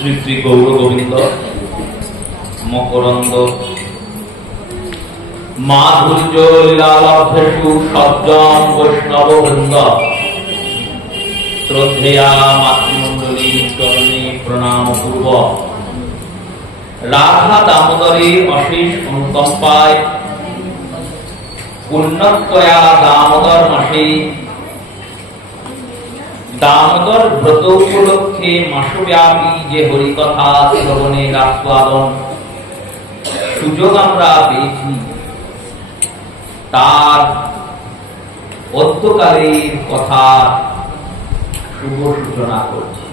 শ্রী শ্রী গৌর গোবিন্দ মকরন্দ মাধুর্য লীলালভ্যেষু সজ্জন বৈষ্ণব বৃন্দ শ্রদ্ধেয়া মাতৃমণ্ডলী চরণে প্রণাম পূর্ব রাধা দামোদরের অশেষ অনুকম্পায় পুণ্যত্বয়া দামোদর মাসে দামোদর ব্রত উপলক্ষে মাসব্যাপী যে হরিকথা শ্রবণের আস্বাদন সুযোগ আমরা পেয়েছি তার অদ্যকালের কথা শুভ সূচনা করছি।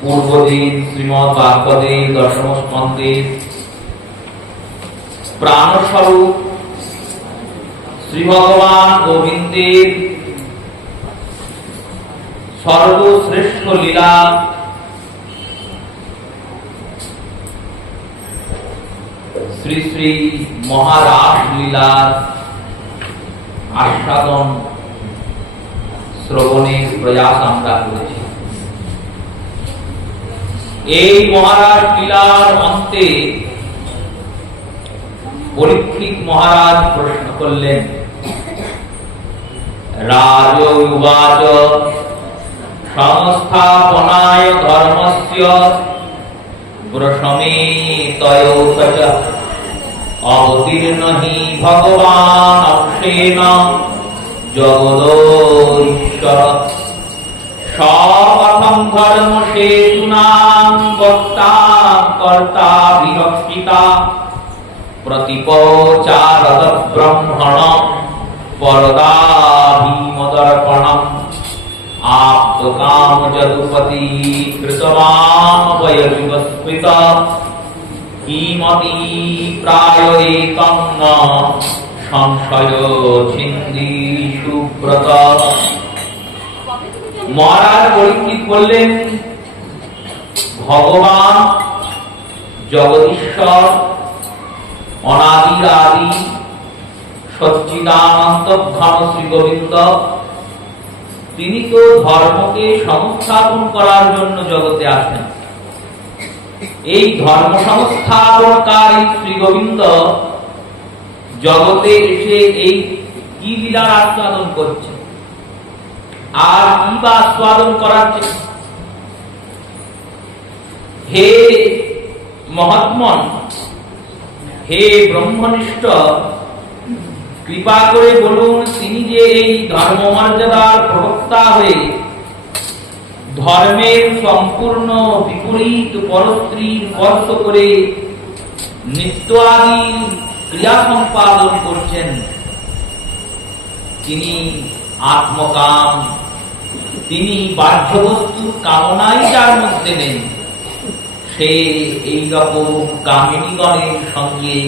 পূর্বদিন শ্রীমদ ভাগবতের দশম স্কন্ধের প্রাণস্বরূপ শ্রী ভগবান গোবিন্দের সর্বশ্রেষ্ঠ লীলা শ্রী শ্রী মহারাস লীলার আস্বাদন শ্রবণের প্রয়াস আমরা করেছি। এই মহারাজ লীলার অন্তে পরীক্ষিত মহারাজ প্রশ্ন করলেন, রাজোবাচ সংস্থাপনায় ধর্মস্য প্রশমে তয়োতচ অবতীর্ণ হি ভগবান অংশেন জগদীশ্বর সকথম ধর্ম সেতুনাং বক্তা কর্তা বিভক্ষিতা প্রতিপচারদ ব্রহ্মণ পরদাভিমদর্পণম আপ্তকাম যদুপতি কৃতমাম বয়যুগস্মিত কিমপি প্রায় একং ন সংশয় ছিন্দি সুব্রত। মহারাজ পরীক্ষিত বললেন, ভগবান জগদীশ্বর অনাদি আদি সচ্চিদানন্দ ঘন শ্রী গোবিন্দ তিনি তো ধর্মকে সংস্থাপন করার জন্য জগতে আসেন। এই ধর্ম সংস্থাপনকারী শ্রী গোবিন্দ জগতে এসে এই কি লীলার আস্বাদন করছে আর কি বা আস্বাদন করাচ্ছে? হে মহাত্মন, হে ব্রহ্মনিষ্ঠ, কৃপা করে বলুন তিনি যে এই ধর্ম মর্যাদার প্রবক্তা হয়ে ধর্মের সম্পূর্ণ বিপরীত পরস্ত্রীর স্পর্শ করে নিত্য আদি ক্রিয়া সম্পাদন করছেন, তিনি আত্মকাম, তিনি বাহ্য বস্তুর কামনাই যার মধ্যে নেই, সে এই রকম কামিনীগণের সঙ্গে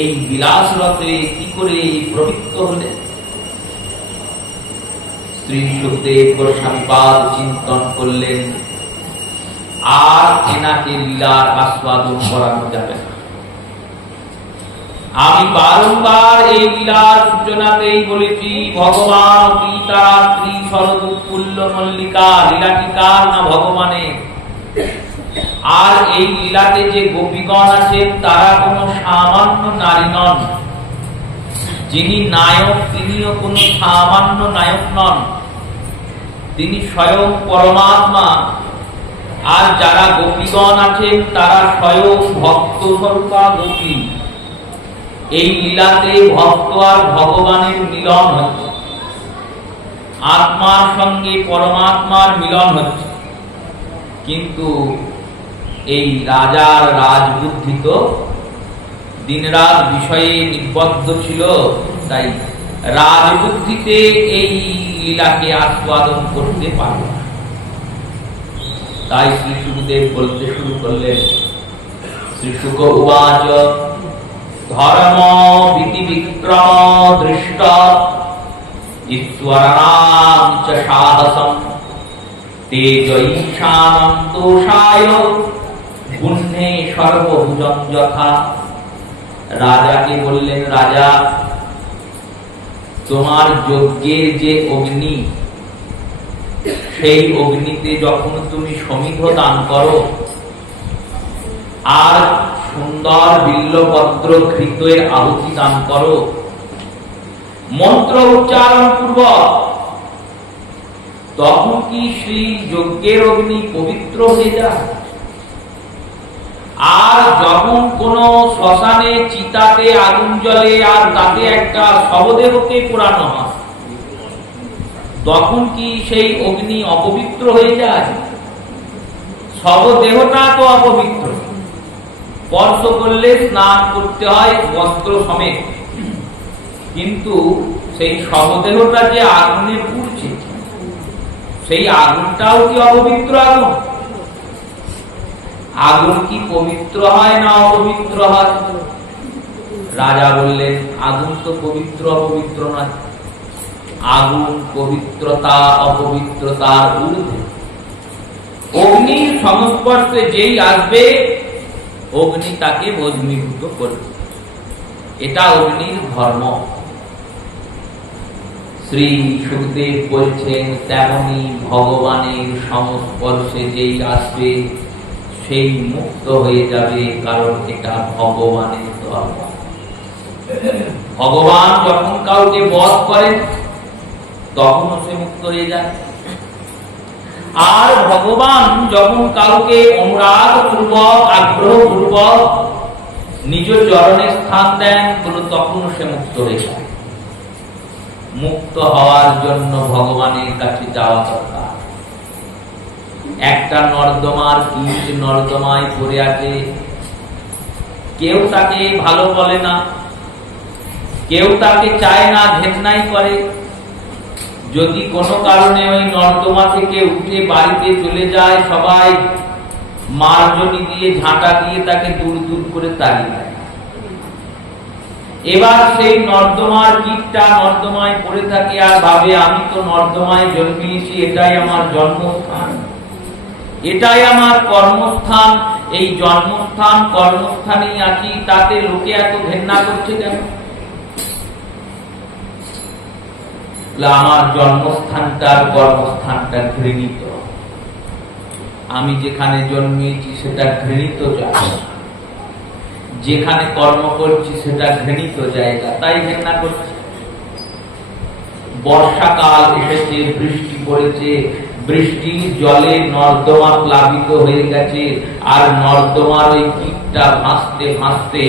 এই বিলাস রথে কি করে প্রবৃত্ত হলেন? শ্রী সুখদেব গোস্বামীপাদ চিন্তন করলেন, আর এনাকে লীলার আস্বাদন করানো যাবে না। আমি বারংবার এই লীলার সূচনাতেই বলেছি, ভগবান পিতারাত্রি শরদ উৎফুল্ল মল্লিকা লীলাটি কার না ভগবানের। আর এই লীলাতে যে গোপীগণ আছেন তারা কোনো সামান্য নারী নন, যিনি নায়ক তিনিও কোনো সামান্য নায়ক নন, তিনি স্বয়ং পরমাত্মা। আর যারা গোপীগণ আছেন তারা স্বয়ং ভক্ত স্বরূপা গোপী। এই লীলাতে ভক্ত আর ভগবানের মিলন হচ্ছে, আত্মার সঙ্গে পরমাত্মার মিলন হচ্ছে। কিন্তু এই রাজার রাজবুদ্ধি তো দিনরাত বিষয়ে নিবদ্ধ ছিল, তাই রাজবুদ্ধিতে এই লীলাকে আস্বাদন করতে পারল না। তাই শ্রী সুখদেব বলতে শুরু করলেন, শ্রী শুক উবাচ ধর্ম বিধি বিক্রম দৃষ্ট ঈশ্বরাণাং চ সাহসম তেজঈশানং দোষায় পুণ্যে সর্বভুজং যথা। রাজাকে বললেন, রাজা তোমার যজ্ঞের যে অগ্নি সেই অগ্নিতে যখন তুমি সমিধ দান করো আর সুন্দর বিল্লপত্র ঘৃতের আহুতি দান করো, মন্ত্র উচ্চারণ পূর্বক, তখন কি শ্রী যজ্ঞের অগ্নি পবিত্র হয়ে যায়? আর যখন কোন শ্মশানে চিতাতে আগুন জ্বলে আর তাতে একটা শবদেহকে পোড়ানো হয়, তখন কি সেই অগ্নি অপবিত্র হয়ে যায়? শবদেহটা তো অপবিত্র, স্পর্শ করলে স্নান করতে হয় বস্ত্র সমেত, কিন্তু সেই শবদেহটা যে আগুনে পুড়ছে, সেই আগুনটাও কি অপবিত্র আগুন? আগুন কি পবিত্র হয় না অপবিত্র হয়? রাজা বললেন, আগুন তো পবিত্র অপবিত্র নয়, আগুন পবিত্রতা অপবিত্রতার ঊর্ধ্বে। অগ্নির সংস্পর্শে যেই আসবে, অগ্নি তাকে ভস্মীভূত করবে, এটা অগ্নির ধর্ম। শ্রী সুখদেব বলছেন, তেমনি ভগবানের সংস্পর্শে যেই আসবে সেই মুক্ত হয়ে যাবে, কারণ এটা ভগবানের ধর্ম। ভগবান যখন কাউকে বধ করেন তখন সে মুক্ত হয়ে যায়, আর ভগবান যখন কাউকে অনুরাগ পূর্বক আগ্রহ পূর্বক নিজ চরণে স্থান দেন তখন সে মুক্ত হয়ে যায়। মুক্ত হওয়ার জন্য ভগবানের কাছে যাওয়া দরকার। একটা নর্দমার কীট নর্দমায় পড়ে আছে, কেউ তাকে ভালো বলে না, কেউ তাকে চায় না, ঘেন্নাই করে। যদি কোনো কারণে ওই নর্দমা থেকে উঠে বাড়িতে চলে যায়, সবাই মার্জনী দিয়ে ঝাঁটা দিয়ে তাকে দূর দূর করে তাড়িয়ে দেয়। এবার সেই নর্দমার কীটটা নর্দমায় পড়ে থাকে আর ভাবে, আমি তো নর্দমায় জন্মিয়েছি, এটাই আমার জন্মস্থান, এটাই আমার কর্মস্থান, এই জন্মস্থান কর্মস্থানেই আছি, তাতে লোকে এত ঘেন্না করছে কেন? আমার জন্মস্থানটার কর্মস্থানটা ঘৃণিত, আমি যেখানে জন্মিয়েছি সেটা ঘৃণিত জায়গা, যেখানে কর্ম করছি সেটা ঘৃণিত জায়গা, তাই ঘৃণা করছি। বর্ষাকাল এসেছে, বৃষ্টি পড়েছে, বৃষ্টির জলে নর্দমা প্লাবিত হয়ে গেছে, আর নর্দমার ওই কীটটা ভাসতে ভাসতে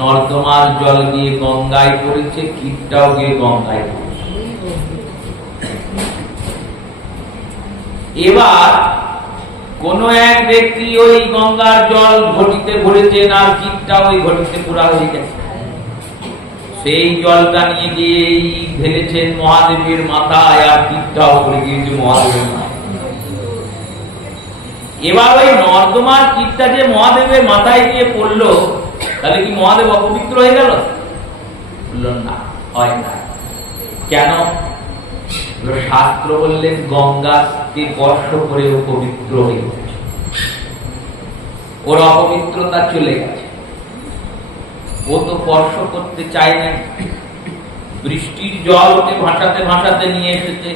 নর্দমার জল গিয়ে গঙ্গায় পড়েছে, কীটটাও গিয়ে গঙ্গায় পড়েছে। এবার কোন এক ব্যক্তি ওই গঙ্গার জল ঘটিতে ভরেছেন আর কীটটা ওই ঘটিতে পুরা হয়ে গেছে, সেই জলটা নিয়ে গিয়ে ঢেলেছেন মহাদেবের মাথায়, আর কীটটাও পড়ে গিয়েছে মহাদেবের মাথায়। এবার ওই নর্দমার কীটটা যে মহাদেবের মাথায় গিয়ে পড়লো, তাহলে কি মহাদেব অপবিত্র হয়ে গেল? বলল না, হয় না। কেন? শাস্ত্র বললেন, গঙ্গাকে স্পর্শ করে ও পবিত্র হয়ে গেছে, ওর অপবিত্রতা চলে গেছে, ও তো স্পর্শ করতে চায় না। বৃষ্টির জল ওকে ভাসাতে ভাসাতে নিয়ে এসেছে।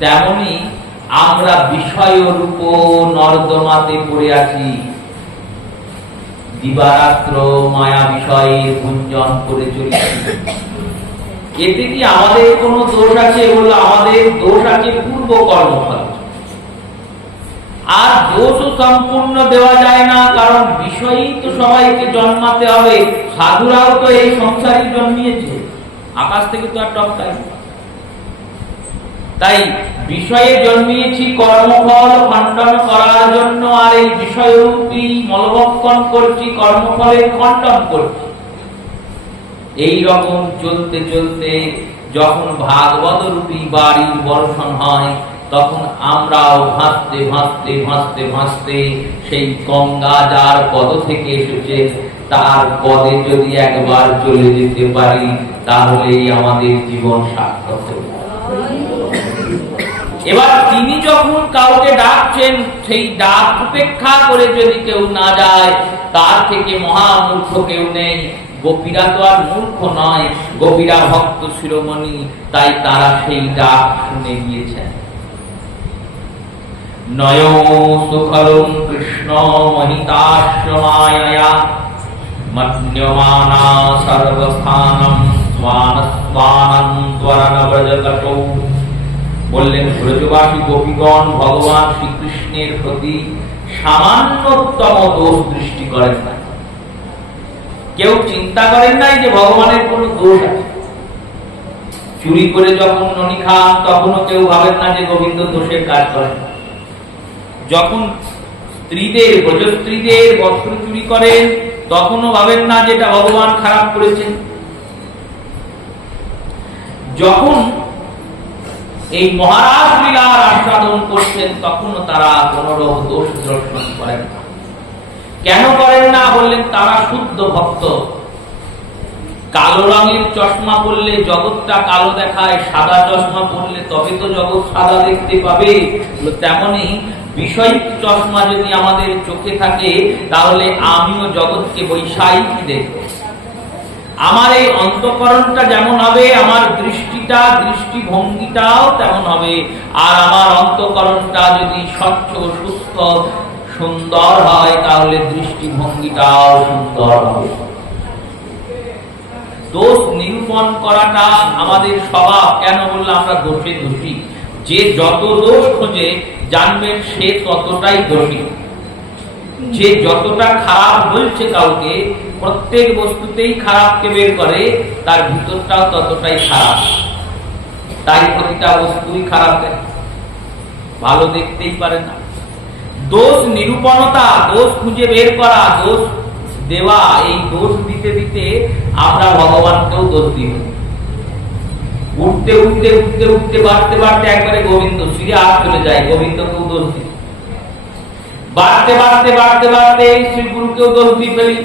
তেমনি আমরা বিষয় রূপ নর্দমাতে পড়ে আছি, দিবারাত্র মায়া বিষয়ে গুঞ্জন করে চলেছি। এতে কি আমাদের কোনো দোষ আছে? বলল, আমাদের দোষ আছে পূর্ব কর্মফল। আর দোষও সম্পূর্ণ দেওয়া যায় না, কারণ বিষয়ই তো সবাইকে জন্মাতে হবে। সাধুরাও তো এই সংসারই জন্মিয়েছে, আকাশ থেকে তো আর টপকায়। তাই বিষয়ে জন্মিয়েছি কর্মফল খণ্ডন করার জন্য, আর এই বিষয়রূপী মলভক্ষণ করছি, কর্মফলের খণ্ডন করছি। এই রকম চলতে চলতে যখন ভাগবত রূপী বাড়ির বর্ষণ হয়, তখন আমরাও ভাসতে ভাসতে ভাসতে ভাসতে সেই গঙ্গা যার পদ থেকে এসেছে তার পদে যদি একবার চলে যেতে পারি, তাহলেই আমাদের জীবন সার্থক হবে। এবার তিনি যখন কাউকে ডাকছেন, সেই ডাক উপেক্ষা করে যদি কেউ না যায়, তার থেকে মহামূর্খ কেউ নেই। গোপীরা তো আর মূর্খ নয়, গোপীরা ভক্ত শিরোমণি, তাই তারা সেই ডাক শুনে গিয়েছেন। নয়ো সুখরুং কৃষ্ণ মহিতাশ্রমায়য়া মন্যমানা সর্বস্থানম স্বানস্বানন্দরণব্রজতটো। বললেন ব্রজবাসী গোপীগণ ভগবান শ্রীকৃষ্ণের প্রতি সামান্যতম দোষ দৃষ্টি করেন না। কেউ চিন্তা করেন নাই যে ভগবানের কোনো দোষ আছে। চুরি করে যখন ননি খান তখনও কেউ ভাবেন না যে গোবিন্দ দোষের কাজ করেন। যখন স্ত্রীদের ব্রজ স্ত্রীদের বস্ত্র চুরি করেন তখনও ভাবেন না যে এটা ভগবান খারাপ করেছেন। যখন এই মহারাজ লীলার আস্বাদন করছেন তখনও তারা কোন দোষ দর্শন করেন না। কেন করেন না? বললেন তারা শুদ্ধ ভক্ত। কালো রঙের চশমা পরলে জগৎটা কালো দেখায়, সাদা চশমা পরলে তবে তো জগৎ সাদা দেখতে পাবে। তেমনি বিষয় চশমা যদি আমাদের চোখে থাকে তাহলে আমিও জগৎকে বৈষয়িক দেখব। আমার এই অন্তঃকরণটা যেমন হবে, আমার দৃষ্টিটা দৃষ্টিভঙ্গিটাও তেমন হবে। আর আমার অন্তঃকরণটা যদি স্বচ্ছ সুস্থ সুন্দর হয় তাহলে দৃষ্টিভঙ্গিটাও সুন্দর হবে। দোষ নিরূপণ করাটা আমাদের স্বভাব। কেন বললে আমরা দোষে দোষী। যে যত দোষ খোঁজে জানবেন সে ততটাই দোষী। যে যতটা খারাপ বলছে কাউকে, প্রত্যেক বস্তুতেই খারাপকে বের করে, তার ভিতরটাও ততটাই খারাপ। তাই প্রতিটা বস্তুই খারাপ দেয়, ভালো দেখতেই পারে না। দোষ নিরূপণতা, দোষ খুঁজে বের করা, দোষ দেওয়া, এই দোষ দিতে দিতে আমরা ভগবানকেও দোষ দিব। উঠতে উঠতে উঠতে উঠতে বাড়তে বাড়তে একবারে গোবিন্দ ফিরে আর চলে যায়, গোবিন্দকেও দোষ দিই। বাড়তে বাড়তে বাড়তে বাড়তে শ্রী গুরুকেও দোষ দিয়ে ফেলি।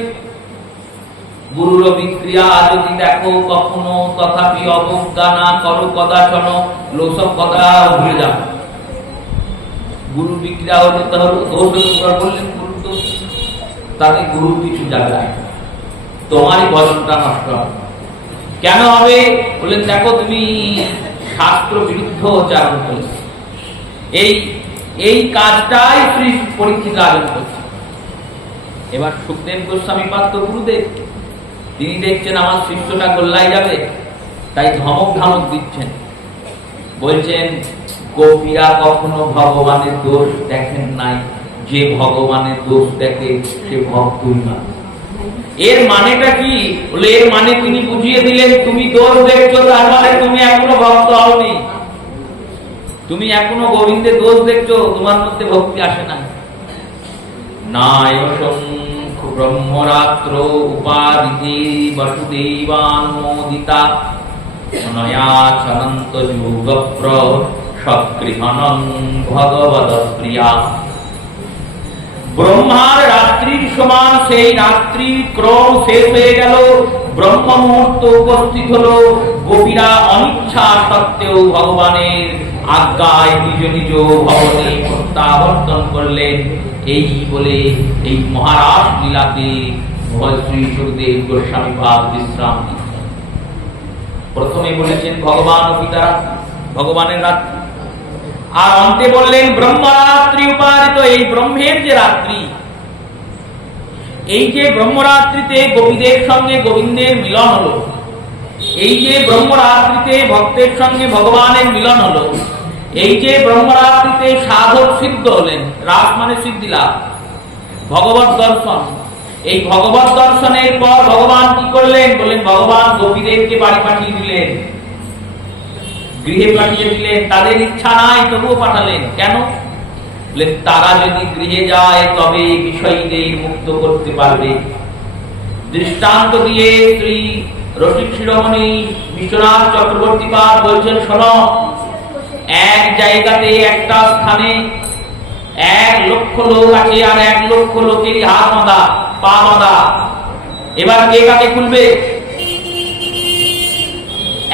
গুরুর বিক্রিয়া যদি দেখো কখনো, তথাপি অবজ্ঞা না করো কদাচন, লোসব কথা ভুলে যাও। গুরু বিক্রিয়া হলে তাহলে দোষ বললেন গুরু দোষ, তাতে গুরু কিছু জায়গায় তোমারই ভজনটা নষ্ট হবে। কেন হবে? বললেন দেখো তুমি শাস্ত্র বিরুদ্ধ আচরণ করেছো। এই কাজটাই শ্রী পরীক্ষিত আচরণ করছে। এবার সুখদেব গোস্বামী পাত্র গুরুদেব, তিনি দেখছেন আমার শিষ্যটা গোল্লাই যাবে, তাই ধমক ধমক দিচ্ছেন। বলছেন গোপীরা কখনো ভগবানের দোষ দেখেন নাই, যে ভগবানের দোষ দেখে সে ভক্তই না। এর মানেটা কি? বলে এর মানে তিনি বুঝিয়ে দিলেন তুমি দোষ দেখছো, তার মানে তুমি এখনো ভক্ত হওনি। তুমি এখনো গোবিন্দের দোষ দেখছো, তোমার মধ্যে ভক্তি আসে না। নায়শঙ্খ ব্রহ্মরাত্র উপাদিতে বসুদেবানুমোদিতা নয়াচনন্ত যুগপ্র সগৃহণং ভগবদ প্রিয়া। ব্রহ্মার রাত্রির সমান সেই রাত্রির ক্রম শেষ হয়ে গেল, ব্রহ্ম মুহূর্ত উপস্থিত হলো। গোপীরা অনিচ্ছা সত্ত্বেও ভগবানের আজ্ঞায় নিজ নিজ ভবনে প্রত্যাবর্তন করলেন। এই বলে এই মহারাজ লীলাতে শ্রী সুখদেব গোস্বামী পাদ বিশ্রাম দিচ্ছেন। প্রথমে বলেছেন ভগবান ও পিতারা, ভগবানের রাত্রি, আর অন্তে বললেন ব্রহ্মরাত্রি উপাদিত, এই ব্রহ্মের যে রাত্রি, এই যে ব্রহ্মরাত্রিতে গোপীদের সঙ্গে গোবিন্দের মিলন হলো, এই যে ব্রহ্মরাত্রিতে ভক্তের সঙ্গে ভগবানের মিলন হলো, এই যে ব্রহ্মরাত্রিতে সাধক সিদ্ধ হলেন, রাস মানে সিদ্ধি লাভ, ভগবত দর্শন। এই ভগবত দর্শনের পর ভগবান কি করলেন? বললেন ভগবান গোপীদেরকে বাড়ি পাঠিয়ে দিলেন, গৃহে পাঠিয়ে দিলেন। তাদের ইচ্ছা নাই তবুও পাঠালেন। কেন? তারা যদি গৃহে যায় তবে বিষয়ীদের মুক্ত করতে পারবে। দৃষ্টান্ত দিয়ে শ্রী রসিক শিরোমণি বিশ্বনাথ চক্রবর্তী পাদ বলছেন, শোনো, এক জায়গাতে একটা স্থানে 1 লক্ষ লোক আছে, আর 1 লক্ষ লোকেরই হাত বাঁধা, পা বাঁধা। এবার কে কাকে খুলবে?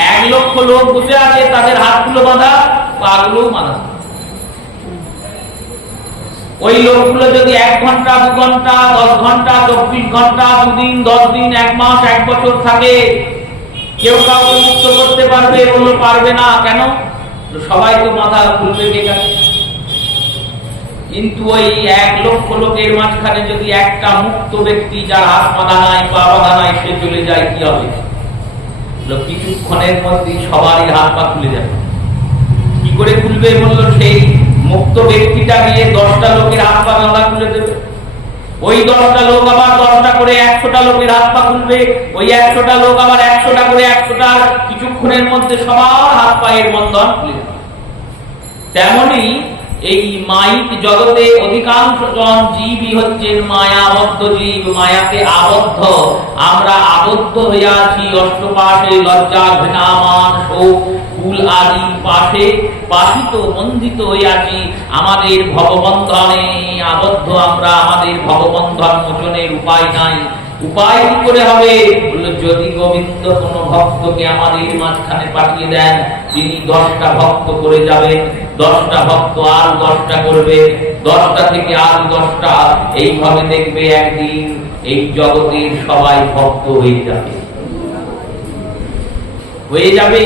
1 লক্ষ লোক বসে আছে, তাদের হাতগুলো বাঁধা, পা গুলো বাঁধা। ওই লোকগুলো যদি 1 ঘন্টা 2 ঘন্টা 10 ঘন্টা 24 ঘন্টা 2 দিন 10 দিন 1 মাস 1 বছর থাকে, কেউ কাউকে মুক্ত করতে পারবে? বললো পারবে না। কেন? সবাই তো মাথা খুলবে কে কাছে? কিন্তু ওই 1 লক্ষ লোকের মাঝখানে যদি একটা মুক্ত ব্যক্তি, যার হাত বাঁধা নাই পা বাঁধা নাই, সে চলে যায়, কি হবে? কিছুক্ষণের মধ্যে সবারই হাত পা খুলে যাবে। কি করে খুলবে? বলল সেই মুক্ত ব্যক্তিটা গিয়ে 10টা লোকের হাত পা বাঁধা খুলে দেবে। ওই 10টা লোক আবার 10টা করে 100টা লোকের হাত পা খুলবে। ওই 100টা লোক আবার 100টা করে 100টা, কিছুক্ষণের মধ্যে সবার হাত পায়ের বন্ধন খুলে যাবে। তেমনি এই মাইক জগতে অধিকাংশ জন জীবই হচ্ছেন মায়াবদ্ধ জীব, মায়াতে আবদ্ধ। আমরা আবদ্ধ হয়ে আছি অষ্টপাশে, লজ্জা, ঘৃণা, মান, শোক, কুল আদি পাশিত বন্ধিত হয়ে আছি। আমাদের ভববন্ধনে আবদ্ধ আমরা, আমাদের ভববন্ধন মোচনের উপায় নাই। উপায় কি করে হবে? যদি গোবিন্দ কোন ভক্তকে আমাদের মাঝখানে পাঠিয়ে দেন, তিনি 10টা ভক্ত করে যাবেন, 10টা ভক্ত আর 10টা করবে, 10টা থেকে আর 10টা, এইভাবে দেখবে একদিন এই জগতের সবাই ভক্ত হয়ে যাবে।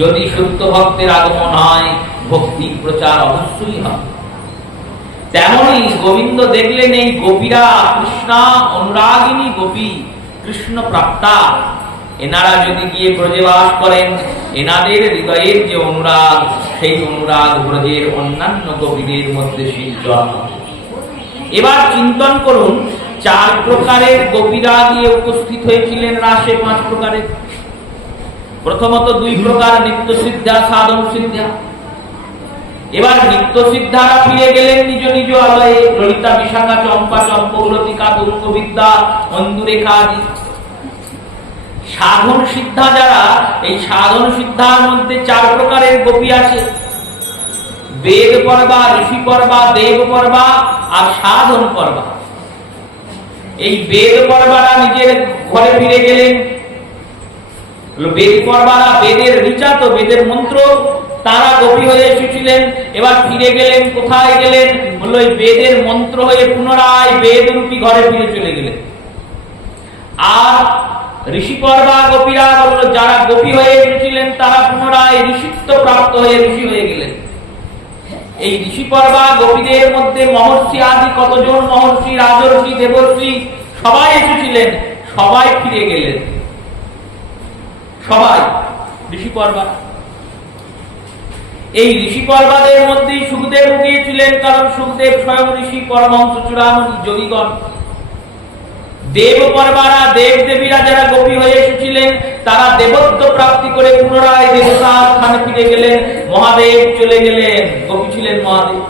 যদি সত্য ভক্তের আগমন হয়, ভক্তি প্রচার অবশ্যই হবে। তেমনি গোবিন্দ দেখলেন এই গোপীরা কৃষ্ণা অনুরাগিনী গোপী, কৃষ্ণ প্রাপ্তা, এনারা যদি গিয়ে ব্রজে বাস করেন, এনাদের হৃদয়ের যে অনুরাগ, সেই অনুরাগ ব্রজের অন্যান্য গোপীদের মধ্যে সিঞ্চন। এবার চিন্তন করুন, 4 প্রকারের গোপীরা গিয়ে উপস্থিত হয়েছিলেন রাসে, 5 প্রকারের। প্রথমত 2 প্রকার, নিত্য সিদ্ধা, সাধন সিদ্ধা। এবার নিত্য সিদ্ধারা ফিরে গেলেন নিজ নিজ আলয়ে, ললিতা, বিশাখা, চম্পা, চম্পকলতিকা, তুঙ্গ বিদ্যা, অন্দুরেখা আদি। সাধন সিদ্ধা যারা, এই সাধন সিদ্ধার মধ্যে 4 প্রকারের গোপী আছে। বেদ পর্বা, ঋষি পর্বা, দেব পর্বা আর সাধন পর্বা। এই বেদ পর্বারা নিজের ঘরে ফিরে গেলেন। বেদ পর্বারা বেদের ঋচা, তো বেদের মন্ত্র, তারা গোপী হয়ে এসেছিলেন। এবার ফিরে গেলেন, কোথায় গেলেন? বলল ওই বেদের মন্ত্র হয়ে পুনরায় বেদ রূপী ঘরে ফিরে চলে গেলেন। আর ঋষি পর্বা গোপীরা বলল, যারা গোপী হয়ে এসেছিলেন তারা পুনরায় ঋষিত্ব প্রাপ্ত হয়ে ঋষি হয়ে গেলেন। এই ঋষি পর্বা গোপীদের মধ্যে মহর্ষি আদি কতজন মহর্ষি, রাজর্ষি, দেবর্ষি সবাই এসেছিলেন, সবাই ফিরে গেলেন, সবাই ঋষি পর্বা। এই ঋষি পর্বাদের মধ্যেই সুখদেব গিয়েছিলেন, কারণ সুখদেব স্বয়ং ঋষি, পরমহংস চূড়ামণি, যোগীগণ। দেব পর্বারা, দেব দেবীরা যারা গোপী হয়ে এসেছিলেন, তারা দেবত্ব প্রাপ্তি করে পুনরায় দেবতার স্থানে ফিরে গেলেন, মহাদেব চলে গেলেন, গোপী ছিলেন মহাদেব।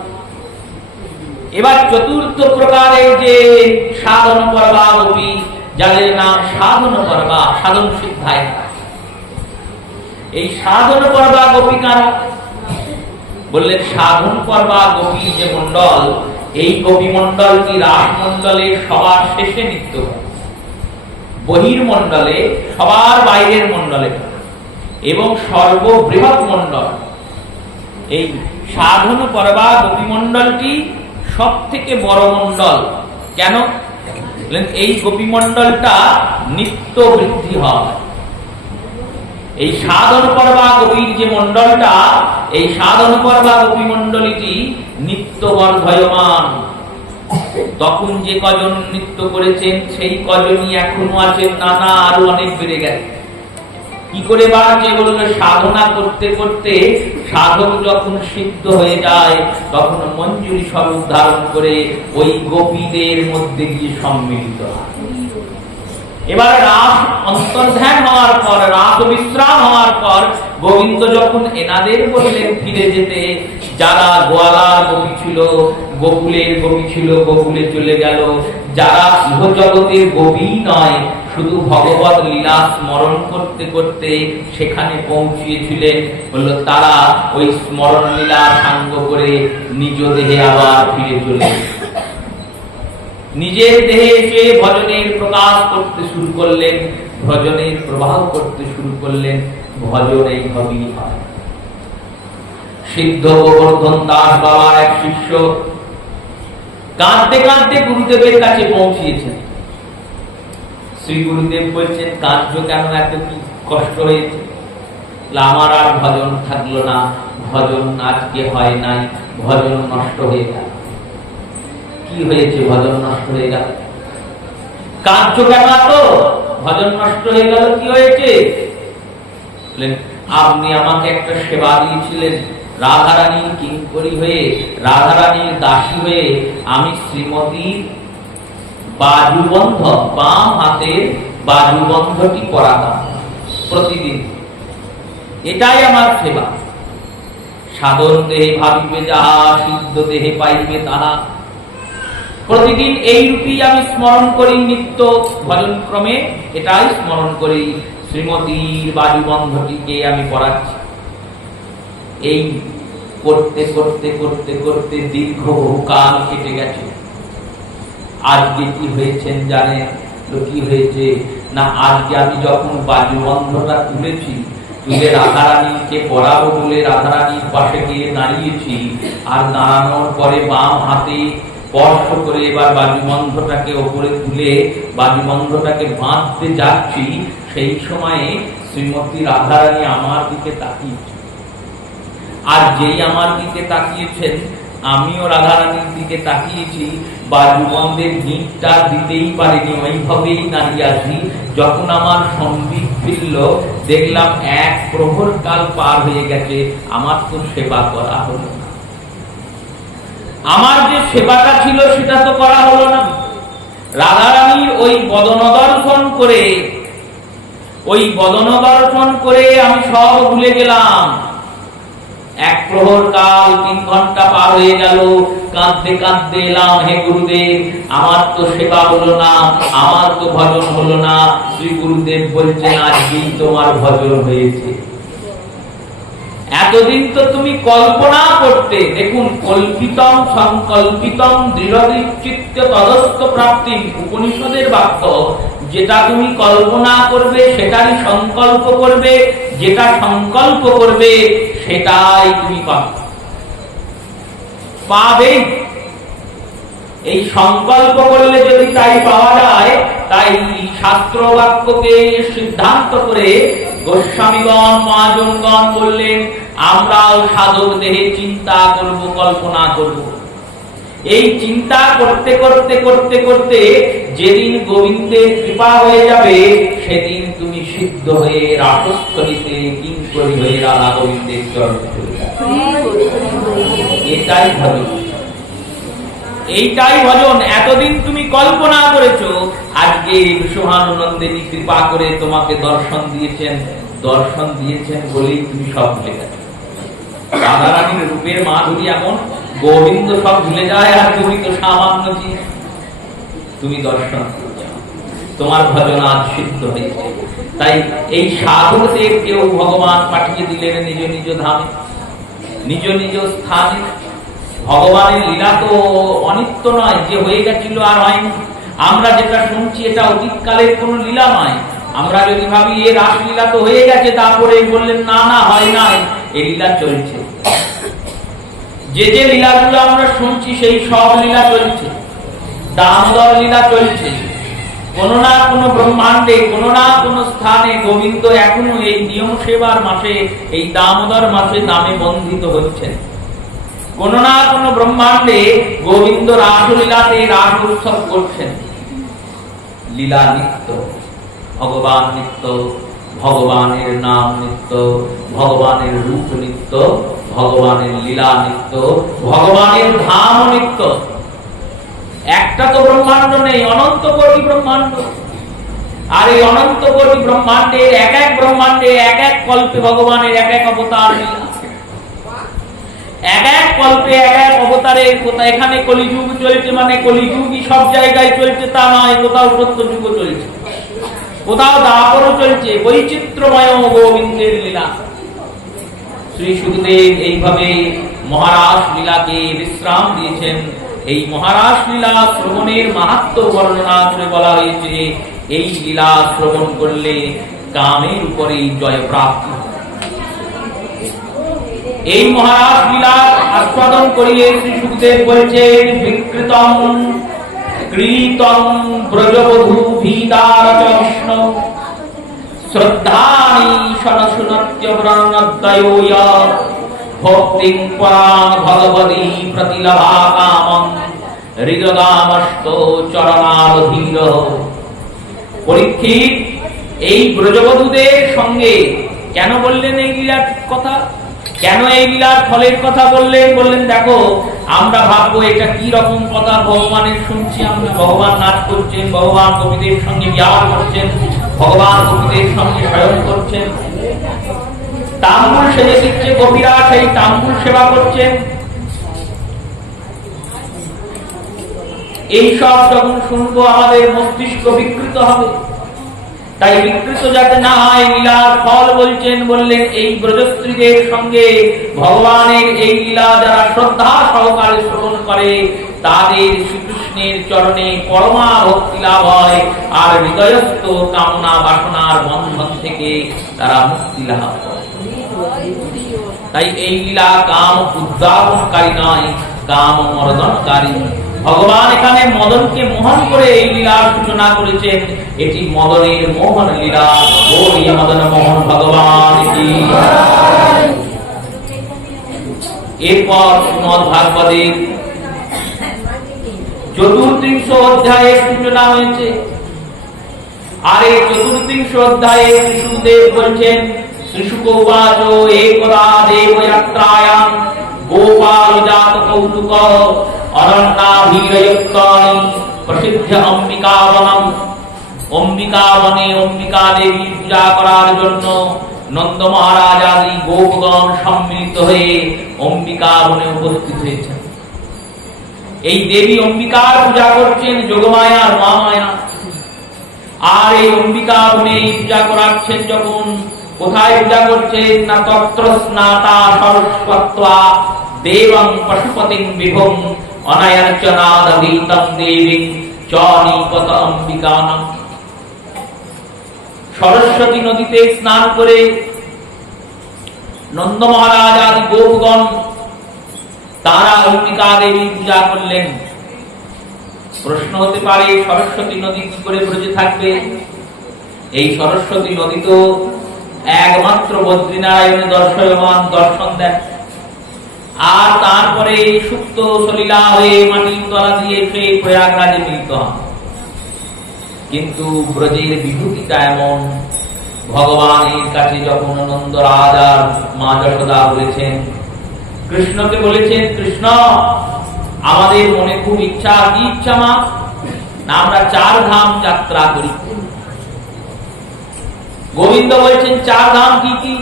এবার 4র্থ প্রকারের যে সাধন পর্বা গোপী, যাদের নাম সাধন পর্বা, সাধন সিদ্ধায়। এই সাধন পর্বা গোপী কারা? বললেন সাধন পর্বা গোপী যে মন্ডল, এই গোপী মন্ডলটি রাসমন্ডলের সবার শেষে নিত্য, বহির্মন্ডলে সবার বাইরের মন্ডলে, এবং সর্ববৃহৎ মন্ডল। এই সাধন পর্বা গোপী মন্ডলটি সব থেকে বড় মন্ডল। কেন? এই গোপী মন্ডলটা নিত্য বৃদ্ধি হয়। এই সাধন পর্বা গোপীর যে মন্ডলটা, এই সাধন পর্বা গোপী মন্ডলীটি নিত্য বর্ধয়মান। তখন যে কজন নৃত্য করেছেন সেই কজনই এখনো আছেন, নানা আরো অনেক বেড়ে গেছে। কি করে বাড়ছে? বললো সাধনা করতে করতে সাধক যখন সিদ্ধ হয়ে যায়, তখন মঞ্জুরি স্বরূপ ধারণ করে ওই গোপীদের মধ্যে গিয়ে সম্মিলিত হয়। এবার রাস অন্তর্ধান হওয়ার পর, রাস বিশ্রাম হওয়ার পর, গোবিন্দ যখন এনাদের বললেন ফিরে যেতে, যারা গোয়ালার গোপী ছিল, গোকুলের গোপী ছিল, গোকুলে চলে গেল। যারা ইহজগতের গোপী নয়, শুধু ভগবত লীলা স্মরণ করতে করতে সেখানে পৌঁছিয়েছিলেন, বললো তারা ওই স্মরণ লীলা সাঙ্গ করে নিজ দেহে আবার ফিরে চলে নিজের দেহে এসে ভজনের প্রকাশ করতে শুরু করলেন, ভজনের প্রবাহ করতে শুরু করলেন। ভজন এইভাবেই হয়। সিদ্ধ গোবর্ধন দাস বাবার এক শিষ্য কাঁদতে কাঁদতে গুরুদেবের কাছে পৌঁছিয়েছেন। শ্রী গুরুদেব বলছেন, কাঁদছো কেন? এত কি কষ্ট হয়েছে? আমার আর ভজন থাকলো না, ভজন আজকে হয় নাই, ভজন নষ্ট হয়ে গেল। কি হয়েছে? ভজন নষ্ট হয়ে গেল। কার্য কেন তো ভজন নষ্ট হয়ে গেল? কি হয়েছে? আপনি আমাকে একটা সেবা দিয়েছিলেন, রাধারানী কিঙ্করী হয়ে, রাধারানীর দাসী হয়ে আমি শ্রীমতীর বাজুবন্ধ, বাম হাতের বাজুবন্ধটি পরাতাম প্রতিদিন। এটাই আমার সেবা। সাধন দেহে ভাবিবে যাহা, সিদ্ধ দেহে পাইবে তাহা। প্রতিদিন এই রূপী আমি স্মরণ করি, নিত্য ভজন ক্রমে এটাই স্মরণ করি। শ্রীমতীর বাজুবন্ধটিকে আমি পড়াচ্ছি। এই করতে করতে করতে করতে দীর্ঘ কাল কেটে গেছে। আজকে কি হয়েছেন জানেন? কি হয়েছে না, আজকে আমি যখন বাজুবন্ধটা তুলেছি, তুলে রাধারানীকে পড়াবো বলে রাধারানীর পাশে গিয়ে দাঁড়িয়েছি, আর দাঁড়ানোর পরে বাম হাতে স্পর্শ করে এবার বাজুবন্ধটাকে ওপরে তুলে বাজুবন্ধটাকে বাঁধতে যাচ্ছি, সেই সময়ে শ্রীমতী রাধারানী আমার দিকে তাকিয়েছে। আর যেই আমার দিকে তাকিয়েছেন, আমিও রাধারানীর দিকে তাকিয়েছি। বাজুবন্ধের গিঁটটা দিতেই পারিনি, ওইভাবেই দাঁড়িয়ে আছি। যখন আমার সম্বিত ফিরল, দেখলাম এক প্রহর কাল পার হয়ে গেছে, আমার তো সেবা করা হলো না। আমার যে সেবাটা ছিল সেটা তো করা হলো না। রাধারানীর ওই বদনদর্শন করে, ওই বদনদর্শন করে আমি সব ভুলে গেলাম। এক প্রহর কাল 3 ঘন্টা পার হয়ে গেল, কাঁদতে কাঁদতে এলাম, হে গুরুদেব, আমার তো সেবা হলো না, আমার তো ভজন হলো না। শ্রী গুরুদেব বলছেন, আজকেই তোমার ভজন হয়েছে। এতদিন তো তুমি কল্পনা করতে। দেখুন, কল্পিতম সংকল্পিতম দৃঢ়চিত্ত তদস্থ প্রাপ্তি, উপনিষদের বাক্য। যেটা তুমি কল্পনা করবে সেটারই সংকল্প করবে, যেটা সংকল্প করবে সেটাই তুমি পাবে। এই সংকল্প করলে যদি তাই পাওয়া যায়, তাই শাস্ত্র বাক্যকে সিদ্ধান্ত করে গোস্বামীগণ, মহাজনগণ বললেন, আমরাও সাধক দেহে চিন্তা করব, কল্পনা করব। এই চিন্তা করতে করতে করতে করতে যেদিন গোবিন্দের কৃপা হয়ে যাবে, সেদিন তুমি সিদ্ধ হয়ে রাসস্থলিতে কিঙ্করী হয়ে রাধা গোবিন্দের চরণে চলে যাবে। এটাই ভজন, এইটাই ভজন। এতদিন তুমি কল্পনা করেছো, আজকে বিশ্বভানুনন্দিনী কৃপা করে তোমাকে দর্শন দিয়েছেন, দর্শন দিয়েছেন বলেই তুমি সব ভুলে গেছো। রাধারানীর রূপের মাধুরী এমন, গোবিন্দ সব ভুলে যায়, আর তুমি তো সামান্য জিনিস। তুমি দর্শন করেছো, তোমার ভজন আজ সিদ্ধ হয়েছে। তাই এই সাধুদের কেউ ভগবান পাঠিয়ে দিলেন নিজ নিজ ধামে, নিজ নিজ স্থানে। ভগবানের লীলা তো অনিত্য নয়, যে হয়ে গেছিল আর হয়নি। আমরা যেটা শুনছি এটা অতীতকালের কোন লীলা নয়। আমরা যদি ভাবি এ রাসলীলা তো হয়ে গেছে, তারপরে বললেন না না হয় নাই, এই লীলা চলছে। যে যে লীলাগুলো আমরা শুনছি সেই সব লীলা চলছে। দামোদর লীলা চলছে। কোন না কোন ব্রহ্মাণ্ডে, কোন না কোন স্থানে গোবিন্দ এখনো এই নিয়ম সেবার মাসে, এই দামোদর মাসে নামে বন্ধিত হচ্ছেন। কোন না কোন ব্রহ্মাণ্ডে গোবিন্দ রাসলীলাতে রাস উৎসব করছেন। লীলা নিত্য, ভগবান নিত্য, ভগবানের নাম নিত্য, ভগবানের রূপ নিত্য, ভগবানের লীলা নিত্য, ভগবানের ধাম নিত্য। একটা তো ব্রহ্মাণ্ড নেই, অনন্ত কোটি ব্রহ্মাণ্ড। আর এই অনন্ত কোটি ব্রহ্মাণ্ডের এক এক ব্রহ্মাণ্ডে এক এক কল্পে ভগবানের এক এক অবতার লীলা। এক এক কল্পে এক এক অবতারের কোথাও এখানে কলিযুগ চলছে, মানে কলিযুগই সব জায়গায় চলছে তা নয়, কোথাও সত্যযুগ চলছে, কোথাও দ্বাপরও চলছে। বৈচিত্র্যময় গোবিন্দের লীলা। শ্রী সুখদেব এইভাবে মহারাস লীলাকে বিশ্রাম দিয়েছেন। এই মহারাস লীলা শ্রবণের মাহাত্ম্য বর্ণনা করে বলা হয়েছে, এই লীলা শ্রবণ করলে কামের উপরেই জয় প্রাপ্তি। এই মহারাজ লীলা আস্বাদন করিয়ে শ্রী সুখদেব বলছেন, বিকৃতম ক্রীতম ব্রজবধূ ভীতার চ বিষ্ণু শ্রদ্ধানি শনশুনত্য ব্রণদ্বয়োয় ভক্তিং পরাং ভগবতী প্রতিলভা কামং হৃদয়ামস্ত চরণাবধীর। পরীক্ষিত এই ব্রজবধূদের সঙ্গে কেন বললেন এই লীলার কথা, কেন এই লীলার ফলের কথা বললেন? বললেন দেখো, আমরা ভাববো এটা কি রকম কথা ভগবানের শুনছি আমরা, ভগবান নাচ করছেন, ভগবান কবিদের সঙ্গে বিহার করছেন, ভগবান কবিদের সঙ্গে শয়ন করছেন, তাম্বুল সেজে দিচ্ছে কবিরা, সেই তাম্বুল সেবা করছেন। এইসব যখন শুনবো আমাদের মস্তিষ্ক বিকৃত হবে। তাই বিকৃত যাতে না হয় লীলার ফল বলছেন, বললেন এই ব্রজস্ত্রীদের সঙ্গে ভগবানের এই লীলা যারা শ্রদ্ধা সহকারে শ্রবণ করে তাদের শ্রীকৃষ্ণের চরণে পরমা ভক্তি লাভ হয়, আর হৃদয়স্থ কামনা বাসনার বন্ধন থেকে তারা মুক্তি লাভ করে। তাই এই লীলা কাম উদ্যাপনকারী নয়, কাম মর্দনকারী। ভগবান এখানে মদনকে মোহন করে এই লীলার সূচনা করেছেন। এটি মদনের মোহন লীলা। ওই মদন মোহন ভগবান কি। এরপর শ্রীমদ্ ভাগবতের ৪৩ অধ্যায়ের সূচনা হয়েছে। আর এই ৪৩ অধ্যায়ে শ্রীশুকদেব বলছেন, শ্রীশুক উবাচ একদা দেবযাত্রায়াং গোপাল জাত কৌতুক অরণ্যাভিরয়ুক্তানি প্রসিদ্ধ অম্বিকাবনম। অম্বিকা বনে অম্বিকা দেবী পূজা করার জন্য নন্দ মহারাজ আদি গোপগণ সম্মিলিত হয়ে অম্বিকা বনে উপস্থিত হয়েছেন। এই দেবী অম্বিকার পূজা করছেন, যোগমায়ার মা মায়া। আর এই অম্বিকা বনে পূজা করাচ্ছেন যখন, কোথায় পূজা করছেন না তত্র স্নাতা সরস্বত্বা দেবং পশুপতিং বিভুম অনায়ার্চনাদভীতং দেবীং চ নিপত অম্বিকানং। সরস্বতী নদীতে স্নান করে নন্দ মহারাজ আদি গোপগণ তারা অম্বিকা দেবী পূজা করলেন। প্রশ্ন হতে পারে, সরস্বতী নদী কি করে ব্রজে থাকবে? এই সরস্বতী নদী তো একমাত্র বদ্রীনারায়ণে দর্শন দেন, আর তারপরে সুপ্ত সলীলা হয়ে মাটির তলা দিয়ে এসে প্রয়াগরাজে মিলিত হন। কিন্তু ব্রজের বিভূতিটা এমন, ভগবানের কাছে যখন নন্দ রাজ আর মা যশোদা বলেছেন, কৃষ্ণকে বলেছেন, কৃষ্ণ আমাদের মনে খুব ইচ্ছা। কি ইচ্ছা মা? না আমরা 4 ধাম যাত্রা করি। গোবিন্দ বলছেন 4 ধাম কি কি?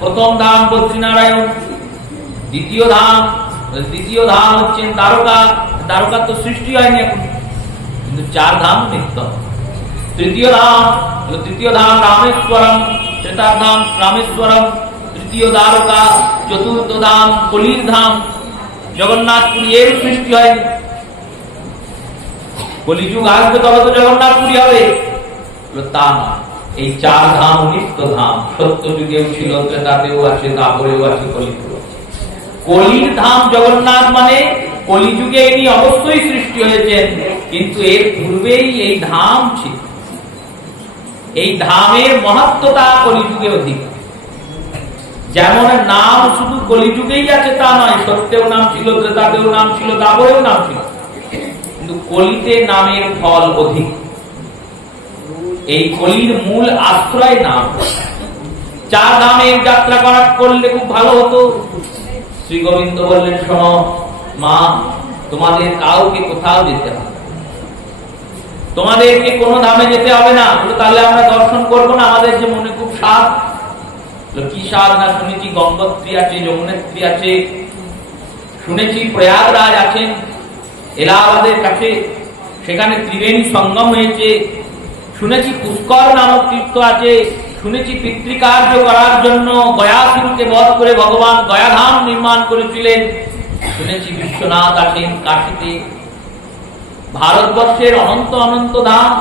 প্রথম ধাম বদ্রীনারায়ণ, দ্বিতীয় ধাম হচ্ছেন দ্বারকা। দ্বারকা তো সৃষ্টি হয়নি এখন, কিন্তু 4 ধাম নিত্য। তৃতীয় ধাম রামেশ্বরম, তৃতীয় ধাম রামেশ্বরম, তৃতীয় দ্বারকা, চতুর্থ ধাম কলির ধাম জগন্নাথপুরী। এর সৃষ্টি হয়নি, কলিযুগ আসবে তবে তো জগন্নাথপুরী হবে। তা না, এই 4 ধাম নিত্য ধাম। সত্য যুগেও ছিল, ত্রেতাতেও আছে, তারপরেও আছে, কলিযুগ। কলির ধাম জগন্নাথ মানে কলিযুগে ইনি অবশ্যই সৃষ্টি হয়েছেন, কিন্তু এর পূর্বেই এই ধাম ছিল। এই ধামের মহত্বতা কলিযুগে অধিক। যেমন নাম শুধু কলিযুগেই আছে তা নয়, সত্যেও নাম ছিল, ত্রেতাতেও নাম ছিল, তারপরেও নাম ছিল, কিন্তু কলিতে নামের ফল অধিক। এই কলির মূল আশ্রয় নাম। 4 ধামের যাত্রা করলে খুব ভালো হতো। শ্রী গোবিন্দ বললেন, শোনো মা, তোমাদের কাউকে কোথাও যেতে হবে, তোমাদেরকে কোনো ধামে যেতে হবে না। তাহলে আমরা দর্শন করবো না? আমাদের যে মনে খুব স্বাদ। কি স্বাদ? না শুনেছি গঙ্গোত্রী আছে, যমুনেত্রী আছে, শুনেছি প্রয়াগরাজ আছেন এলাহাবাদের কাছে, সেখানে ত্রিবেণী সঙ্গম হয়েছে, শুনেছি পুষ্কর নামক তীর্থ আছে, শুনেছি পিতৃকার্য করার জন্য গয়াসুরকে বধ করে ভগবান গয়াধাম নির্মাণ করেছিলেন, শুনেছি বিশ্বনাথ আছেন কাশীতে। ভারতবর্ষের অনন্ত অনন্ত ধাম,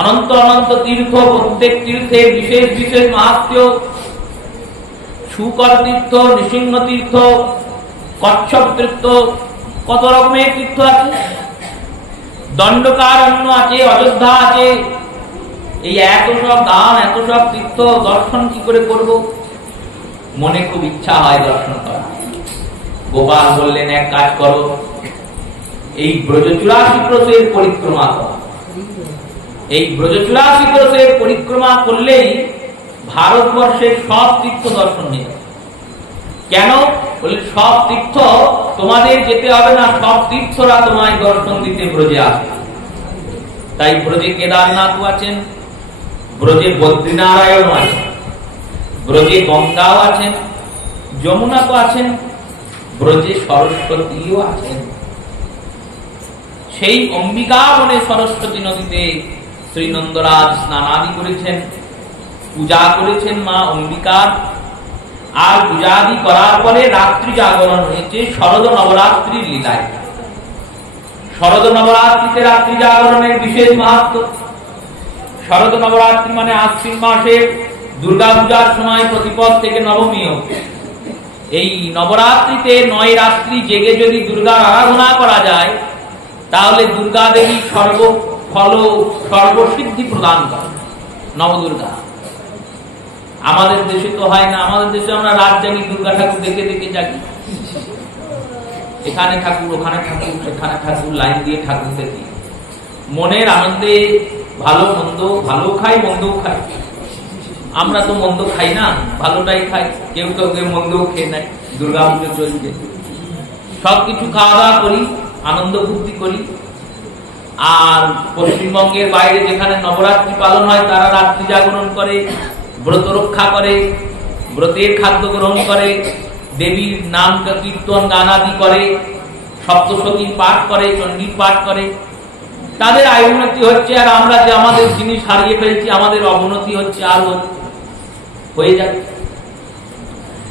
অনন্ত অনন্ত তীর্থ, প্রত্যেক তীর্থের বিশেষ বিশেষ মাহাত্ম্য। শুকর তীর্থ, নৃসিংহ তীর্থ, কচ্ছপ তীর্থ, কত রকমের তীর্থ আছে। দণ্ডকারণ্য আছে, অযোধ্যা আছে। এই এত সব ধাম, এত সব তীর্থ দর্শন কি করে করব? মনে খুব ইচ্ছা হয় দর্শন করা। গোপাল বললেন, এক কাজ করো, এই ব্রজ 84 ক্রোশের পরিক্রমা করো। এই ব্রজ 84 ক্রোশের পরিক্রমা করলেই ভারতবর্ষের সব তীর্থ দর্শন হয়ে যাবে। কেন বলে, সব তীর্থ তোমাদের যেতে হবে না, সব তীর্থরা তোমায় দর্শন দিতে ব্রজে আসবে। তাই ব্রজে কেদারনাথও আছেন, ব্রজে বদ্রীনারায়ণও আছেন, ব্রজে গঙ্গাও আছেন, যমুনা তো আছেন, ব্রজে সরস্বতীও আছেন। সেই অম্বিকা বনে সরস্বতী নদীতে শ্রীনন্দরাজ স্নানাদি করেছেন, পূজা করেছেন মা অম্বিকার। আর পূজাদি করার পরে রাত্রি জাগরণ হয়েছে শরদ নবরাত্রির লীলায়। শরদ নবরাত্রিতে রাত্রি জাগরণের বিশেষ মাহাত্ম্য। শরদ নবরাত্রি মানে আশ্বিন মাসের দুর্গা পূজার সময় প্রতিপদ থেকে নবমী। এই নবরাত্রিতে 9 রাত্রি জেগে যদি দুর্গার আরাধনা করা যায়, তাহলে দুর্গা দেবী সর্বসিদ্ধি প্রদান করেন নবদুর্গা। আমাদের দেশে তো হয় না, আমাদের দেশে আমরা রাত জাগি, দুর্গা ঠাকুর দেখে দেখে জাগি। এখানে ঠাকুর, ওখানে ঠাকুর, সেখানে ঠাকুর, লাইন দিয়ে ঠাকুর দেখি। মনের আনন্দে ভালো মন্দ, ভালো খাই মন্দও খাই। আমরা তো মন্দ খাই না, ভালোটাই খাই। কেউ কেউ মন্দও খেয়ে নেয়। দুর্গা পুজো চলছে, সবকিছু খাওয়া দাওয়া করি, আনন্দ ফুর্তি করি। আর পশ্চিমবঙ্গের বাইরে যেখানে নবরাত্রি পালন হয়, তারা রাত্রি জাগরণ করে, ব্রত রক্ষা করে, ব্রতের খাদ্য গ্রহণ করে, দেবীর নাম কীর্তন গানাদি করে, সপ্তশতী পাঠ করে, চণ্ডী পাঠ করে। তাদের আয় উন্নতি হচ্ছে, আর আমরা যে আমাদের জিনিস হারিয়ে ফেলছি, আমাদের অবনতি হচ্ছে, আর হয়ে যাচ্ছে।